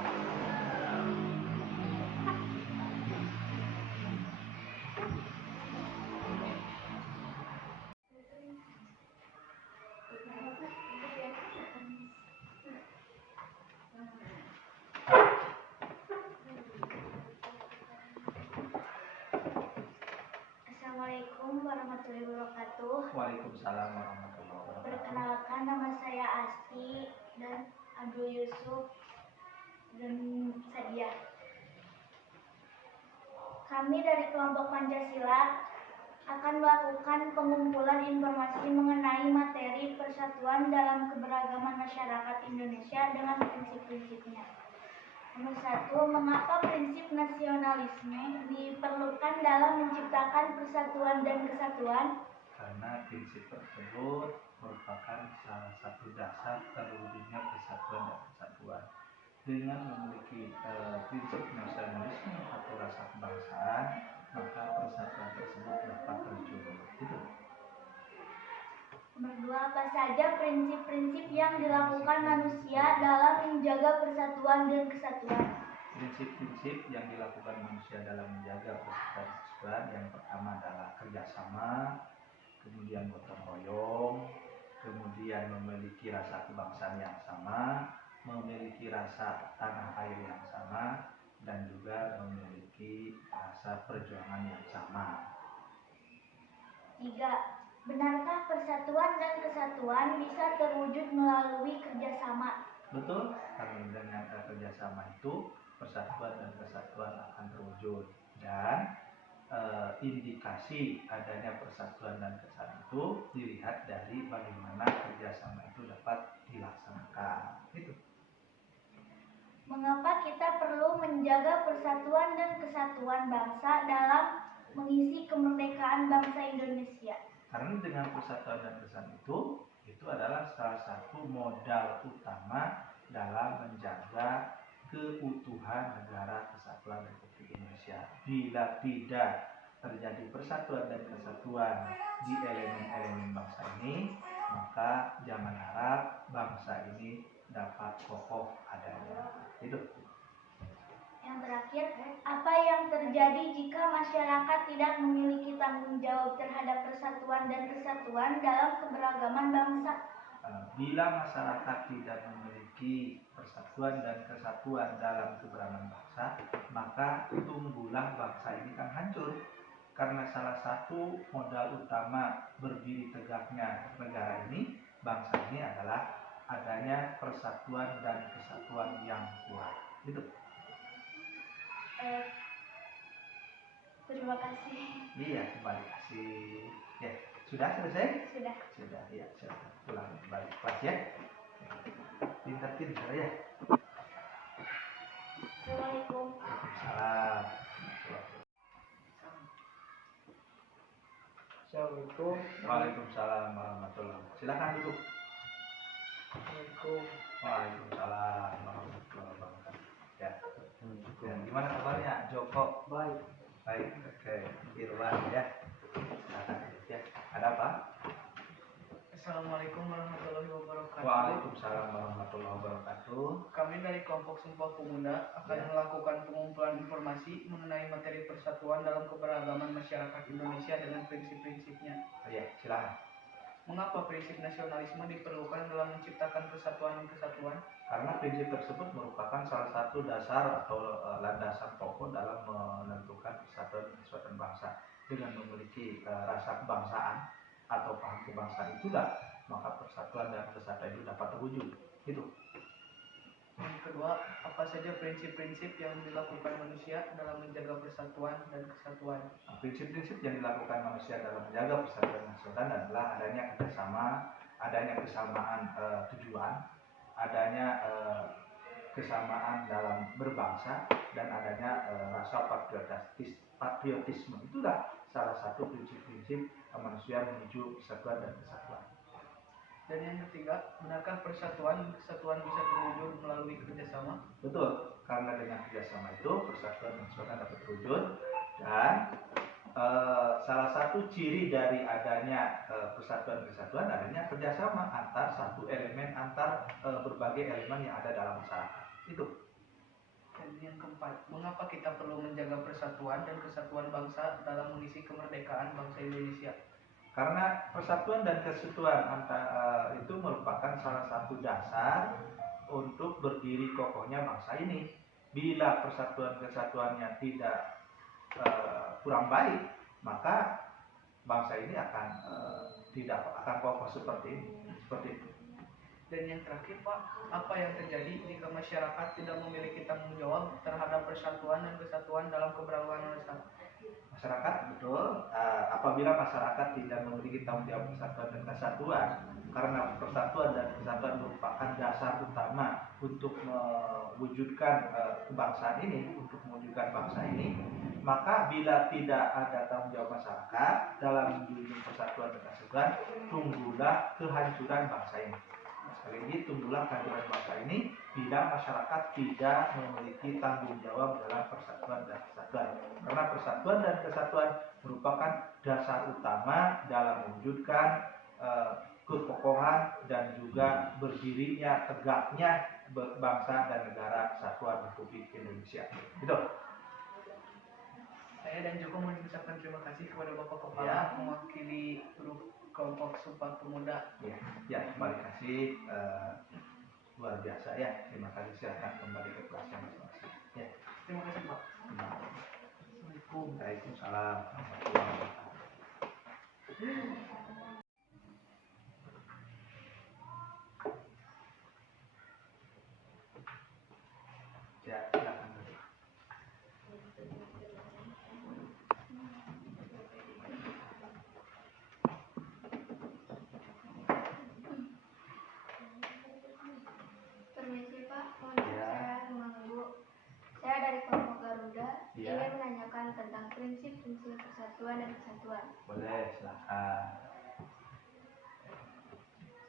Assalamualaikum warahmatullahi wabarakatuh. Waalaikumsalam warahmatullahi wabarakatuh. Perkenalkan, nama saya Asti dan Abdul Yusuf dan Sadia. Kami dari kelompok Pancasila akan melakukan pengumpulan informasi mengenai materi persatuan dalam keberagaman masyarakat Indonesia dengan prinsip-prinsipnya. Nomor 1, mengapa prinsip nasionalisme diperlukan dalam menciptakan persatuan dan kesatuan? Karena prinsip tersebut merupakan salah satu dasar terwujudnya persatuan dan kesatuan. Dengan memiliki prinsip nasionalisme atau rasa kebangsaan, maka persatuan tersebut dapat terwujud. Itu. Nomor 2, apa saja prinsip-prinsip yang dilakukan manusia dalam menjaga persatuan dan kesatuan? Prinsip-prinsip yang dilakukan manusia dalam menjaga persatuan dan kesatuan, yang pertama adalah kerjasama, kemudian gotong royong, kemudian memiliki rasa kebangsaan yang sama, memiliki rasa tanah air yang sama, dan juga memiliki rasa perjuangan yang sama. 3, benarkah persatuan dan kesatuan bisa terwujud melalui kerjasama? Betul, karena dengan kerjasama itu persatuan dan kesatuan akan terwujud, dan indikasi adanya persatuan dan kesatuan itu dilihat dari bagaimana kerjasama itu dapat dilaksanakan. Itu. Mengapa kita perlu menjaga persatuan dan kesatuan bangsa dalam mengisi kemerdekaan bangsa Indonesia? Karena dengan persatuan dan kesatuan itu adalah salah satu modal utama dalam menjaga keutuhan negara kesatuan Republik Indonesia. Bila tidak terjadi persatuan dan kesatuan di elemen-elemen bangsa ini, maka jangan harap bangsa ini dapat kokoh adanya. Itu. Yang terakhir, apa yang terjadi jika masyarakat tidak memiliki tanggung jawab terhadap persatuan dan kesatuan dalam keberagaman bangsa? Bila masyarakat tidak memiliki persatuan dan kesatuan dalam keberagaman bangsa, maka tumbuhlah bangsa ini kan hancur. Karena salah satu modal utama berdiri tegaknya negara ini, bangsa ini adalah adanya persatuan dan kesatuan yang kuat. Itu. Terima kasih. Iya, kembali kasih. Ya, sudah selesai? Sudah. Sudah, ya, sudah. Pulang balik kelas ya. Pintar-pintar ya. Assalamualaikum. Waalaikumsalam. Assalamualaikum. Waalaikumsalam warahmatullahi wabarakatuh. Silakan duduk. Assalamualaikum. Waalaikumsalam warahmatullahi wabarakatuh. Ya. Dan gimana kabarnya, Joko? Baik. Baik, oke. Irwan ya. Silakan duduk ya. Ada apa? Assalamualaikum warahmatullahi wabarakatuh. Waalaikumsalam warahmatullahi wabarakatuh. Kami dari kelompok Sumpah Pemuda akan Ya. melakukan pengumpulan informasi mengenai materi persatuan dalam keberagaman masyarakat Indonesia dengan prinsip-prinsipnya. Ya, silakan. Mengapa prinsip nasionalisme diperlukan dalam menciptakan persatuan dan kesatuan? Karena prinsip tersebut merupakan salah satu dasar atau landasan pokok dalam menentukan persatuan dan kesatuan bangsa. Dengan memiliki rasa kebangsaan atau paham kebangsaan itulah maka persatuan dan kesatuan itu dapat terwujud. Itu. Yang kedua, apa saja prinsip-prinsip yang dilakukan manusia dalam menjaga persatuan dan kesatuan? Nah, prinsip-prinsip yang dilakukan manusia dalam menjaga persatuan dan kesatuan adalah adanya kerjasama, adanya kesamaan tujuan, adanya kesamaan dalam berbangsa, dan adanya rasa patriotisme. Itulah salah satu prinsip-prinsip manusia menuju persatuan dan kesatuan. Dan yang ketiga, benarkah persatuan dan kesatuan bisa terwujud melalui kerjasama? Betul, karena dengan kerjasama itu persatuan dan kesatuan dapat terwujud, dan salah satu ciri dari adanya persatuan dan kesatuan adanya kerjasama antar satu elemen, antar berbagai elemen yang ada dalam masyarakat. Itu. Dan yang keempat, mengapa kita perlu menjaga persatuan dan kesatuan bangsa dalam mengisi kemerdekaan bangsa Indonesia? Karena persatuan dan kesatuan itu merupakan salah satu dasar untuk berdiri kokohnya bangsa ini. Bila persatuan kesatuannya tidak kurang baik, maka bangsa ini akan tidak akan kokoh seperti ini. Seperti itu. Dan yang terakhir Pak, apa yang terjadi jika masyarakat tidak memiliki tanggung jawab terhadap persatuan dan kesatuan dalam keberagaman bangsa? Masyarakat, betul, apabila masyarakat tidak memiliki tanggung jawab persatuan dan kesatuan, karena persatuan dan kesatuan merupakan dasar utama untuk mewujudkan kebangsaan ini, untuk mewujudkan bangsa ini, maka bila tidak ada tanggung jawab masyarakat dalam menjunjung persatuan dan kesatuan, tunggulah kehancuran bangsa ini. Sekali lagi, tunggulah kehancuran bangsa ini bila masyarakat tidak memiliki tanggung jawab dalam persatuan dan kesatuan. Karena persatuan dan kesatuan merupakan dasar utama dalam mewujudkan kekokohan dan juga berdirinya, tegaknya bangsa dan negara Kesatuan Republik Indonesia. Itu. Saya dan juga mengucapkan terima kasih kepada Bapak Kepala Ya. mewakili grup kelompok Sumpah Pemuda. Ya, terima kasih, luar biasa ya. Terima kasih, silakan kembali ke kelasnya masing-masing. Ya. Terima kasih Pak. Terima kasih. Assalamualaikum. Waalaikumsalam warahmatullahi wabarakatuh. Ya, silakan. Permisi Pak, mohon Ya. saya mengganggu. Saya dari kelompok Garuda Ya. ingin menanyakan tentang prinsip-prinsip persatuan dan kesatuan. Boleh, silakan.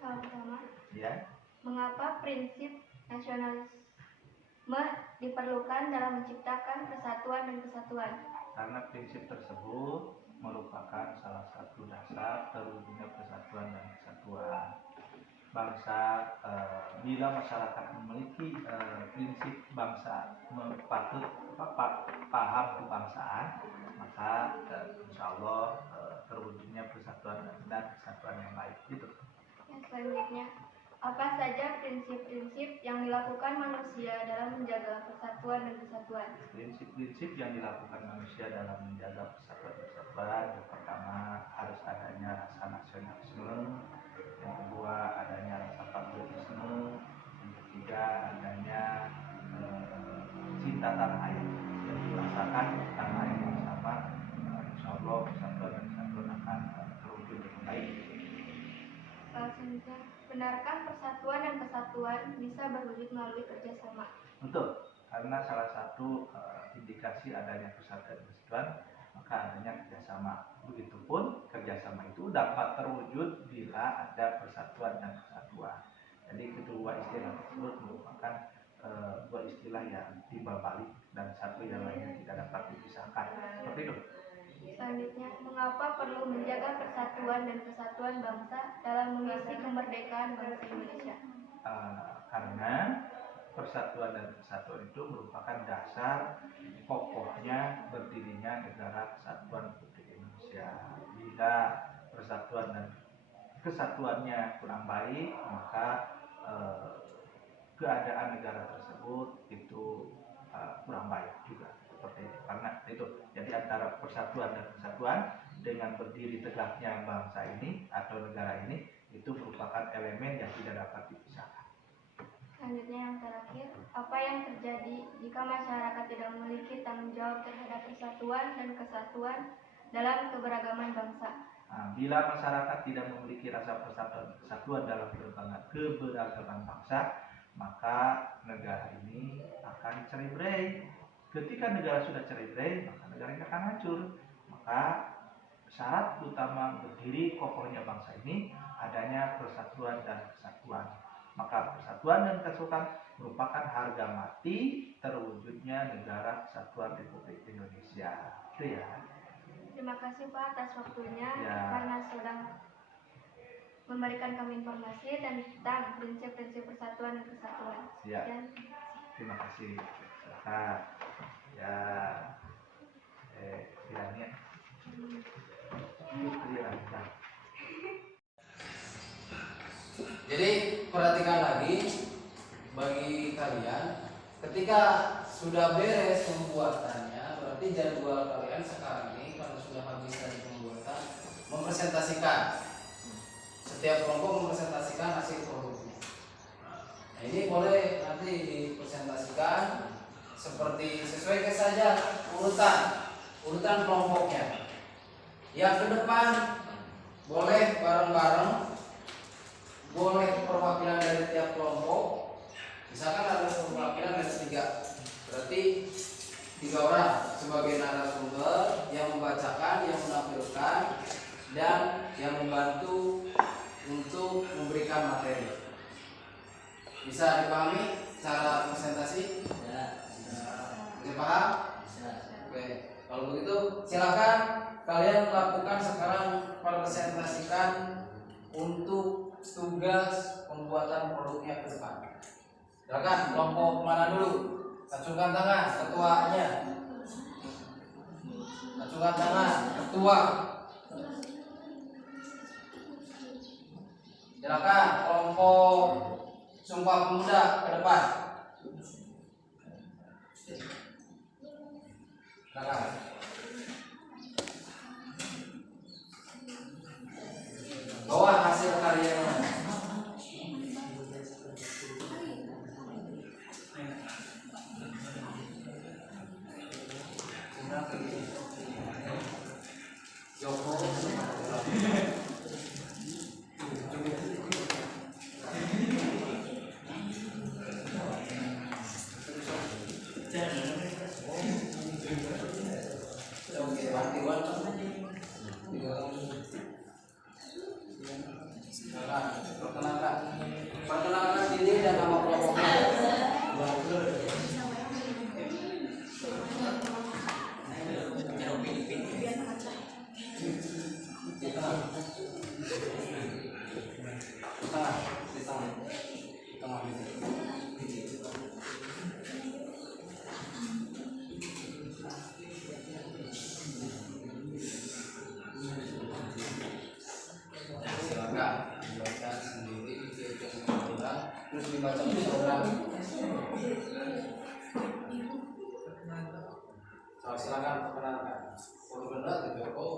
Soal pertama, Ya. mengapa prinsip nasionalisme diperlukan dalam menciptakan persatuan dan kesatuan? Karena prinsip tersebut merupakan salah satu dasar terwujudnya persatuan dan kesatuan bangsa. Bila masyarakat memiliki prinsip bangsa, patut paham kebangsaan, maka insya Allah terwujudnya persatuan dan kesatuan yang baik. Itu. Yang selanjutnya, apa saja prinsip-prinsip yang dilakukan manusia dalam menjaga persatuan dan kesatuan? Prinsip-prinsip yang dilakukan manusia dalam menjaga persatuan dan kesatuan, yang pertama harus adanya rasa nasionalisme, yang kedua adanya rasa patriotisme, yang ketiga adanya cinta tanah air yang dirasakan tanah air yang sama. Insya Allah persatuan dan kesatuan akan terwujud dengan baik. Selanjutnya, benarkah persatuan dan kesatuan bisa berwujud melalui kerjasama? Betul, karena salah satu indikasi adanya persatuan dan kesatuan maka adanya kerjasama. Begitupun kerjasama itu dapat terwujud bila ada persatuan dan kesatuan. Jadi kedua istilah tersebut merupakan dua istilah yang timbal balik dan satu yang lainnya tidak dapat dipisahkan. Seperti itu. Selanjutnya, mengapa perlu menjaga persatuan dan kesatuan bangsa dalam mengisi kemerdekaan bangsa Indonesia? Karena persatuan dan kesatuan itu merupakan dasar pokoknya berdirinya negara kesatuan Republik Indonesia. Bila persatuan dan kesatuannya kurang baik, maka keadaan negara tersebut itu kurang baik juga, seperti itu. Karena itu, jadi antara persatuan dan kesatuan dengan berdiri tegaknya bangsa ini atau negara ini itu merupakan elemen yang tidak dapat dipisahkan. Selanjutnya yang terakhir, apa yang terjadi jika masyarakat tidak memiliki tanggung jawab terhadap persatuan dan kesatuan dalam keberagaman bangsa? Bila masyarakat tidak memiliki rasa persatuan kesatuan dalam keberagaman bangsa, maka negara ini akan cerai-berai. Ketika negara sudah cerai-berai, maka negara ini akan hancur. Maka syarat utama berdiri kokohnya bangsa ini adanya persatuan dan kesatuan. Maka persatuan dan kesatuan merupakan harga mati terwujudnya negara kesatuan Republik Indonesia. Itu ya. Terima kasih Pak atas waktunya Ya. karena sudah memberikan kami informasi tentang prinsip-prinsip persatuan dan kesatuan. Ya. Dan Terima kasih. Silakan. Ya. Kiranya. Jadi perhatikan lagi bagi kalian, ketika sudah beres pembuatannya, berarti jadwal kalian sekarang ini kalau sudah habis dari pembuatan, mempresentasikan. Setiap kelompok mempresentasikan hasil produknya. Nah, ini boleh nanti dipresentasikan seperti sesuai saja urutan kelompoknya. Yang ke depan boleh bareng-bareng, boleh perwakilan dari tiap kelompok. Misalkan ada perwakilan dari 3, berarti 3 orang sebagai narasumber yang membacakan, yang menampilkan, dan yang membantu untuk memberikan materi. Bisa dipahami cara presentasi? Bisa paham? Oke. Kalau begitu silakan kalian lakukan sekarang, presentasikan untuk tugas pembuatan produknya ke depan. Silakan kelompok mana dulu? Acungkan tangan ketuanya. Acungkan tangan ketua. Silakan kelompok Sumpah Pemuda ke depan. Silakan. Bawa hasil karyanya. Joko. Oke, bantuan. Perkenalkan diri dan nama kelompoknya. Di tengah. Silakan dibaca sendiri, terus dibaca seorang. Silakan perkenalkan. Perkenalkan Joko.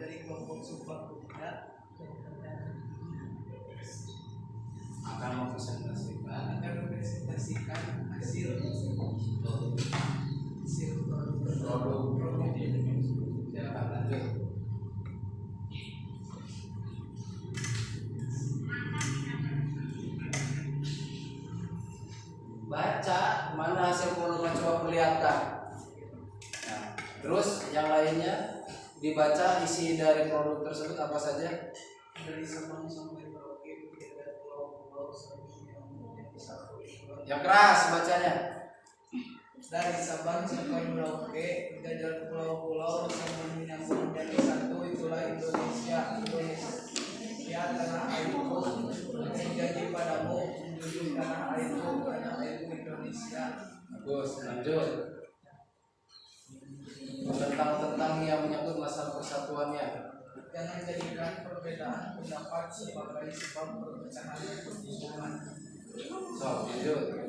Dari kelompok Sumpah Pemuda Akan mempresentasikan hasil produk. Silakan lanjut. Baca mana hasil produknya, coba perlihatkan. Nah, terus yang lainnya dibaca isi dari produk tersebut apa saja. dari Sabang sampai Merauke, tidak ada pulau-pulau yang menjadi satu. Yang keras bacanya. dari Sabang sampai Merauke, jajar pulau-pulau yang menyambung menjadi satu, itulah Indonesia. Indonesia tanah airku, berjanji padamu menjunjung tanah airku Indonesia. Bagus, lanjut. Tentang yang menyangkut masalah persatuannya. Jangan jadikan perbedaan pendapat sebagai sebab perpecahan dan permusuhan. So, lanjut.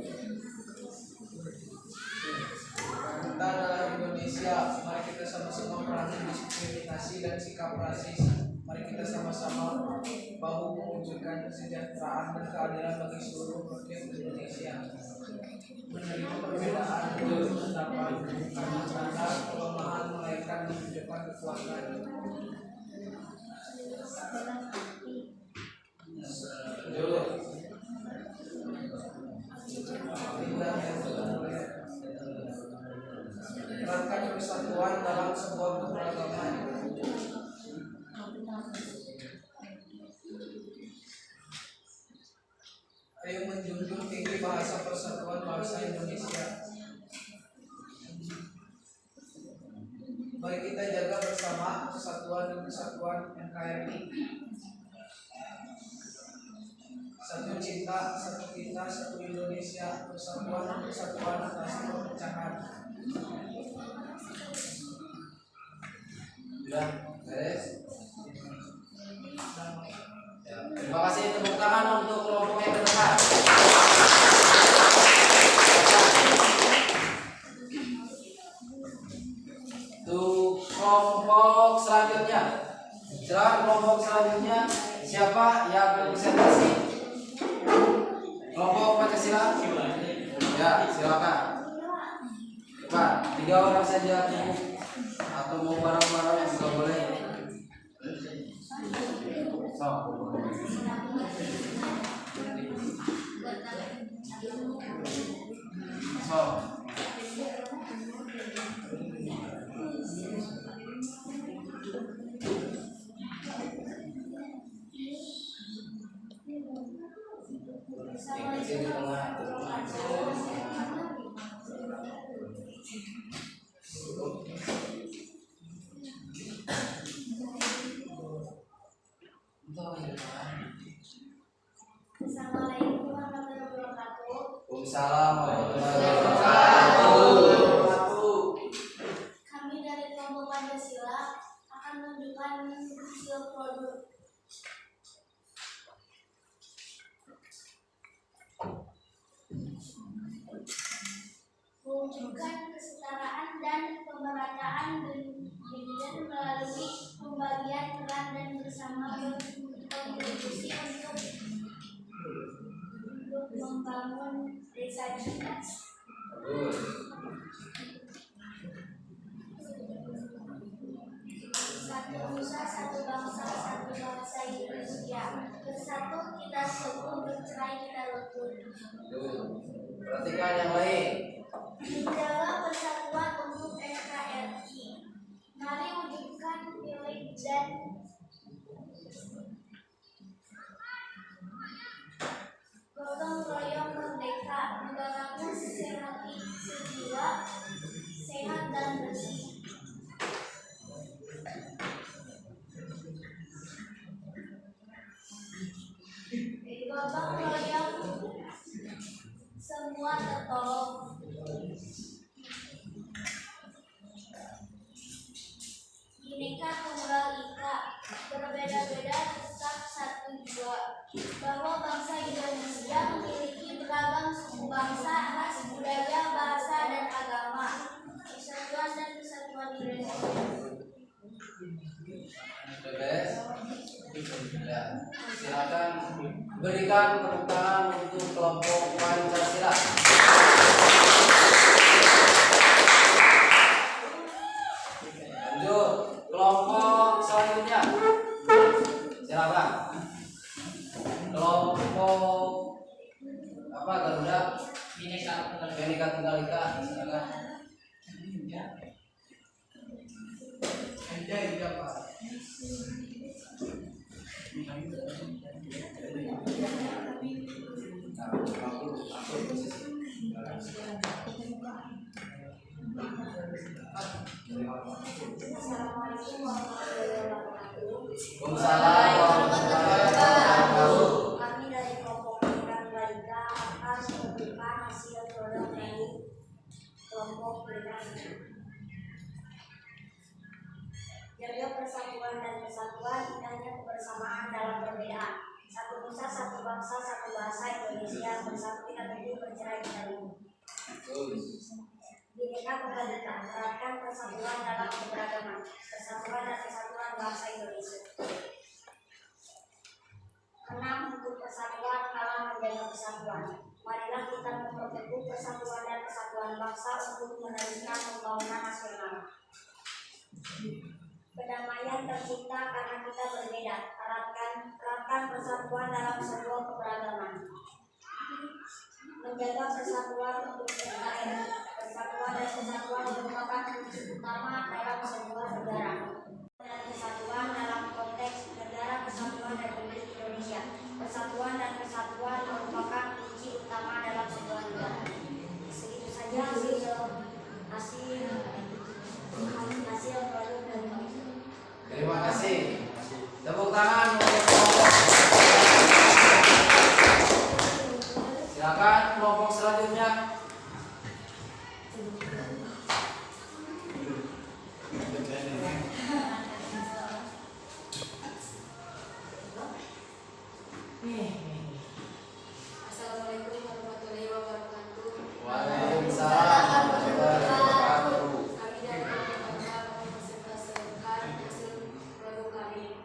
Kita adalah Indonesia. Mari kita sama-sama merangi diskriminasi dan sikap rasis. Mari kita sama-sama bahu mewujudkan kesejahteraan dan keadilan bagi seluruh rakyat Indonesia. Menerima perbedaan pendapat bukan tanda kelemahan, melainkan menunjukkan kekuatan. Eratkan persatuan dalam sebuah keberagaman. Ayo menjunjung tinggi bahasa persatuan bangsa Indonesia. Mari kita jaga bersama persatuan dan kesatuan NKRI. Satu cinta, satu kita, satu Indonesia, persatuan dan kesatuan atas perpecahan. Sudah, beres. Ya, terima kasih, tepuk tangan untuk kelompok yang terdepan. Untuk kelompok selanjutnya, silakan kelompok selanjutnya siapa yang berpresentasi? Kelompok Pancasila? Ya, silakan. Coba 3 orang saja cukup, atau mau bareng-bareng yang juga boleh. Assalamualaikum warahmatullahi wabarakatuh. Waalaikumsalam warahmatullahi wabarakatuh. Kami dari kelompok Pancasila akan menunjukkan hasil produk. Mewujudkan kesetaraan dan pemerataan gender melalui pembagian peran dan bersama berkontribusi untuk membangun desa cerdas. Satu nusa, satu bangsa, satu bangsa Indonesia. Bersatu kita teguh, bercerai kita lebur. Perhatikan yang lain. Menjaga persatuan untuk NKRI. Mari wujudkan milik dan gotong royong merdeka. Negaraku sehat sejiwa, sehat dan bersih. Gotong royong semua tertolong. Bineka Tunggal Ika, berbeda-beda tetap satu jua. Bahwa bangsa Indonesia memiliki beragam suku bangsa, ras, budaya, bahasa, dan agama. Persatuan dan kesatuan Indonesia. Beres. Ya, silakan berikan tepuk tangan untuk kelompok Pancasila. Lanjut, kelompok selanjutnya. Silakan. Kelompok apa? Garuda Bineka Tunggal Ika. Silakan. Iya Pak. Nah, aku posisi. Assalamualaikum warahmatullahi wabarakatuh. Waalaikumsalam warahmatullahi wabarakatuh. Kami dari kelompok pendidikan balita akan menunjukkan hasil produk dari kelompok pendidikan. Jaga persatuan dan kesatuan, indahnya kebersamaan dalam perbedaan. Satu nusa, satu bangsa, satu bahasa Indonesia, bersatu kita teguh, bercerai kita rindu. Bhinneka Tunggal Ika, terapkan persatuan dalam keberagaman, persatuan dan kesatuan bangsa Indonesia. 6. Untuk persatuan, kalah menjaga persatuan. Marilah kita memperteguh persatuan dan kesatuan bangsa untuk meneruskan pembangunan nasional. Kedamaian tercipta karena kita berbeda. Terapkan persatuan dalam sebuah keberagaman. Menjaga persatuan untuk NKRI. Persatuan dan kesatuan merupakan kunci utama dalam sebuah negara. Dan kesatuan dalam konteks negara kesatuan Republik Indonesia. Persatuan dan kesatuan merupakan kunci utama dalam sebuah negara. Segitu saja hasil produk dari kami. Terima kasih. Tepuk tangan untuk kelompok. Silakan kelompok selanjutnya. Assalamualaikum warahmatullahi wabarakatuh. Waalaikumsalam warahmatullahi wabarakatuh. Kami dari kelompok Alfa mempresentasikan hasil produk kami.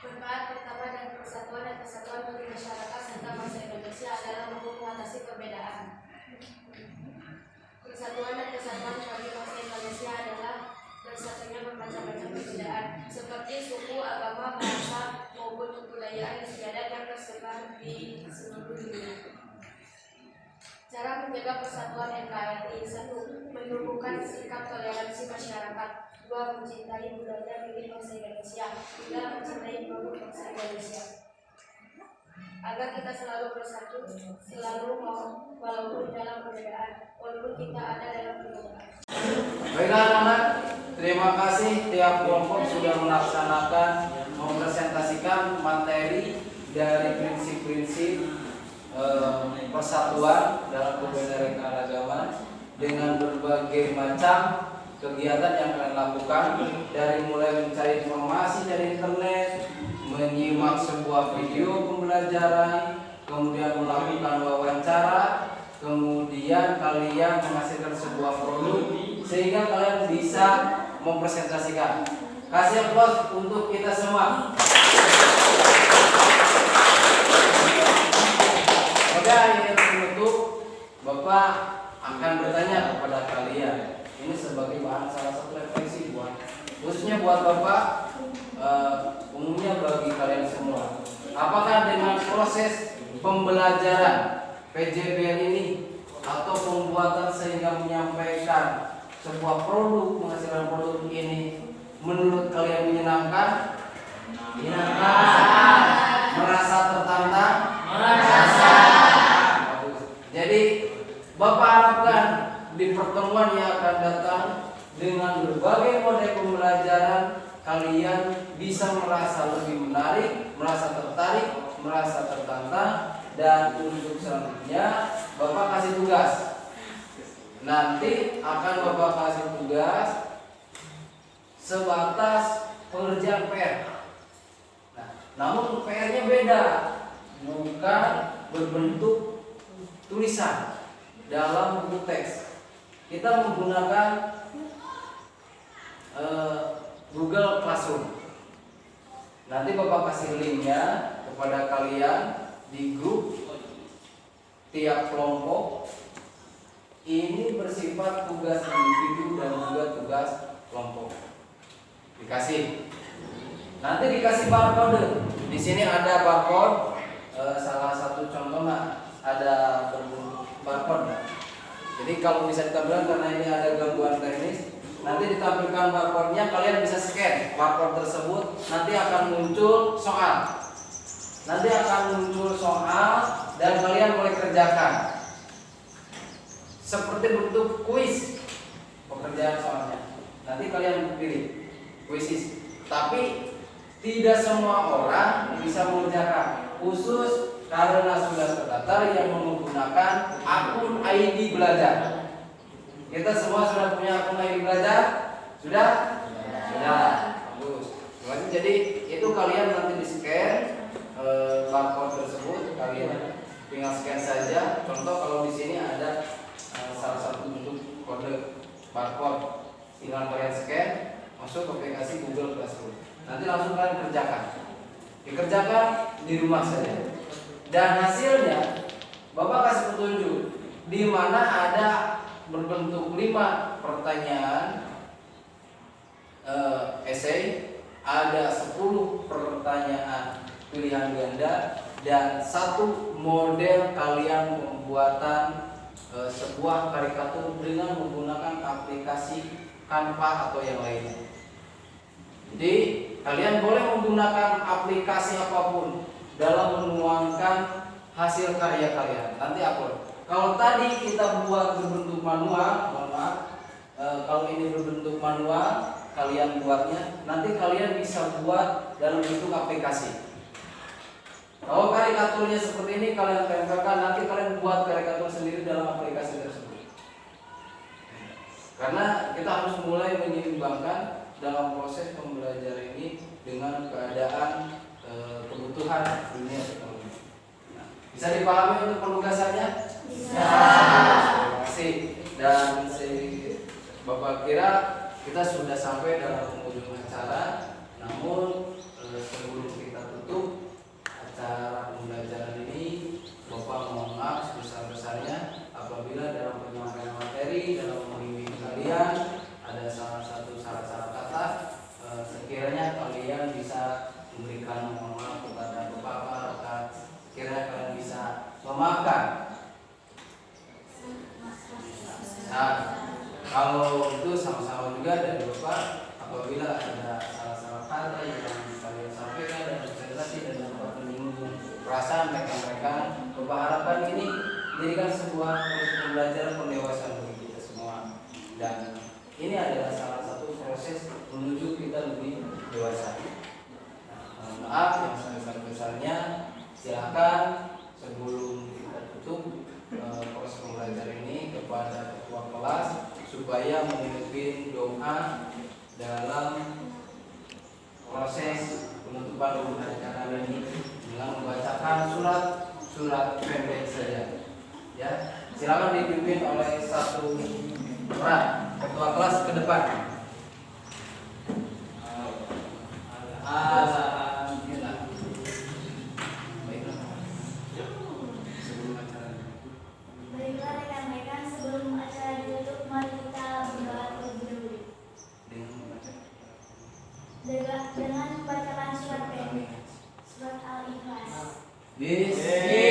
Manfaat pertama dari persatuan dan kesatuan bagi masyarakat serta bangsa Indonesia adalah mampu mengatasi perbedaan. Persatuan dan kesatuan bagi bangsa Indonesia adalah bersatunya bermacam-macam perbedaan seperti suku, agama, bahasa maupun kebudayaan istiadat yang tersebar di seluruh dunia. Cara menjaga persatuan NKRI: 1. Menumbuhkan sikap toleransi masyarakat. 2. Mencintai budaya milik bangsa Indonesia. 3. Mencintai produk bangsa Indonesia. Agar kita selalu bersatu, selalu mau walaupun dalam perbedaan, walaupun kita ada dalam perbedaan. Baiklah anak-anak, terima kasih tiap kelompok sudah melaksanakan mempresentasikan materi dari prinsip-prinsip persatuan dalam kebinekaan dengan berbagai macam kegiatan yang kalian lakukan, dari mulai mencari informasi dari internet, menyimak sebuah video pembelajaran, kemudian melakukan wawancara, kemudian kalian menghasilkan sebuah produk sehingga kalian bisa mempresentasikan. Kasih aplaus untuk kita semua. Pada akhir penutup, Bapak akan bertanya kepada kalian. Ini sebagai bahan salah satu refleksi buat khususnya buat Bapak, umumnya bagi kalian semua. Apakah dengan proses pembelajaran PJBL ini atau pembuatan sehingga menyampaikan sebuah produk, menghasilkan produk ini menurut kalian menyenangkan? Menyenangkan. Merasa tertantang? Merasa. Jadi Bapak harapkan di pertemuan yang akan datang dengan berbagai model pembelajaran kalian bisa merasa lebih menarik, merasa tertarik, merasa tertantang. Dan untuk selanjutnya Bapak kasih tugas. Nanti akan Bapak kasih tugas sebatas pengerjaan PR. Nah, namun PR-nya beda, bukan berbentuk tulisan dalam buku teks. Kita menggunakan Google Classroom. Nanti Bapak kasih linknya kepada kalian di grup tiap kelompok. Ini bersifat tugas individu dan juga tugas kelompok. Dikasih. Nanti dikasih barcode. Di sini ada barcode. Salah satu contohnya ada barcode. Jadi kalau bisa ditampilkan karena ini ada gangguan teknis, nanti ditampilkan barcode-nya, kalian bisa scan barcode tersebut. Nanti akan muncul soal. Dan kalian boleh kerjakan. seperti bentuk kuis pekerjaan soalnya. Nanti kalian pilih kuisis. Tapi tidak semua orang bisa mengerjakan, khusus karena sudah terdaftar yang menggunakan akun ID belajar. Kita semua sudah punya akun ID belajar? Sudah? Sudah. Bagus. Jadi itu kalian nanti di scan barcode tersebut, kalian tinggal scan saja. Contoh kalau di sini ada salah satu bentuk kode barcode, tinggal kalian scan, masuk ke aplikasi Google Classroom. Nanti langsung kalian kerjakan. Dikerjakan di rumah saja. Dan hasilnya Bapak kasih petunjuk di mana ada berbentuk 5 pertanyaan esai, ada 10 pertanyaan pilihan ganda, dan 1 model kalian pembuatan sebuah karikatur dengan menggunakan aplikasi Canva atau yang lainnya. Jadi kalian boleh menggunakan aplikasi apapun dalam menuangkan hasil karya kalian. Nanti upload. Kalau tadi kita buat berbentuk manual, mohon maaf, kalau ini berbentuk manual, kalian buatnya, nanti kalian bisa buat dalam bentuk aplikasi. Kalau karikaturnya seperti ini kalian tempelkan, nanti kalian buat karikatur sendiri dalam aplikasi tersebut. Karena kita harus mulai menyeimbangkan dalam proses pembelajaran ini dengan keadaan kebutuhan dunia teknologi. Nah, bisa dipahami untuk penugasannya? Bisa. Terima kasih. Dan Bapak kira kita sudah sampai dalam penghujung acara. Namun sebelum kita tutup acara pembelajaran ini, Bapak mohon maaf sebesar-besarnya apabila dalam penyampaian materi, dalam membimbing kalian ada salah satu salah-salah kata, sekiranya kalian bisa memberikan mohon maaf kepada Bapak, sekiranya kalian bisa memaafkan. Nah, kalau itu sama-sama juga dari Bapak, apabila ada salah-salah kata yang kalian sampaikan dan presentasi dan dapat menyinggung perasaan rekan-rekan, Bapak harapkan ini menjadikan sebuah proses pembelajaran pendewasaan bagi kita semua. Dan ini adalah salah satu proses menuju kita lebih dewasa. Nah, maaf yang sebesar-besarnya, silakan sebelum kita tutup proses pembelajaran ini kepada ketua kelas supaya memimpin doa dalam proses penutupan acara ini dengan membacakan surat pendek saja. Ya, silakan dipimpin oleh satu orang ketua kelas ke depan. Alhamdulillah. Baiklah rekan-rekan, sebelum acara ditutup, mari kita berdoa terlebih dahulu. Dengan membacakan surat pendek, surat Al-Ikhlas. Bismillah.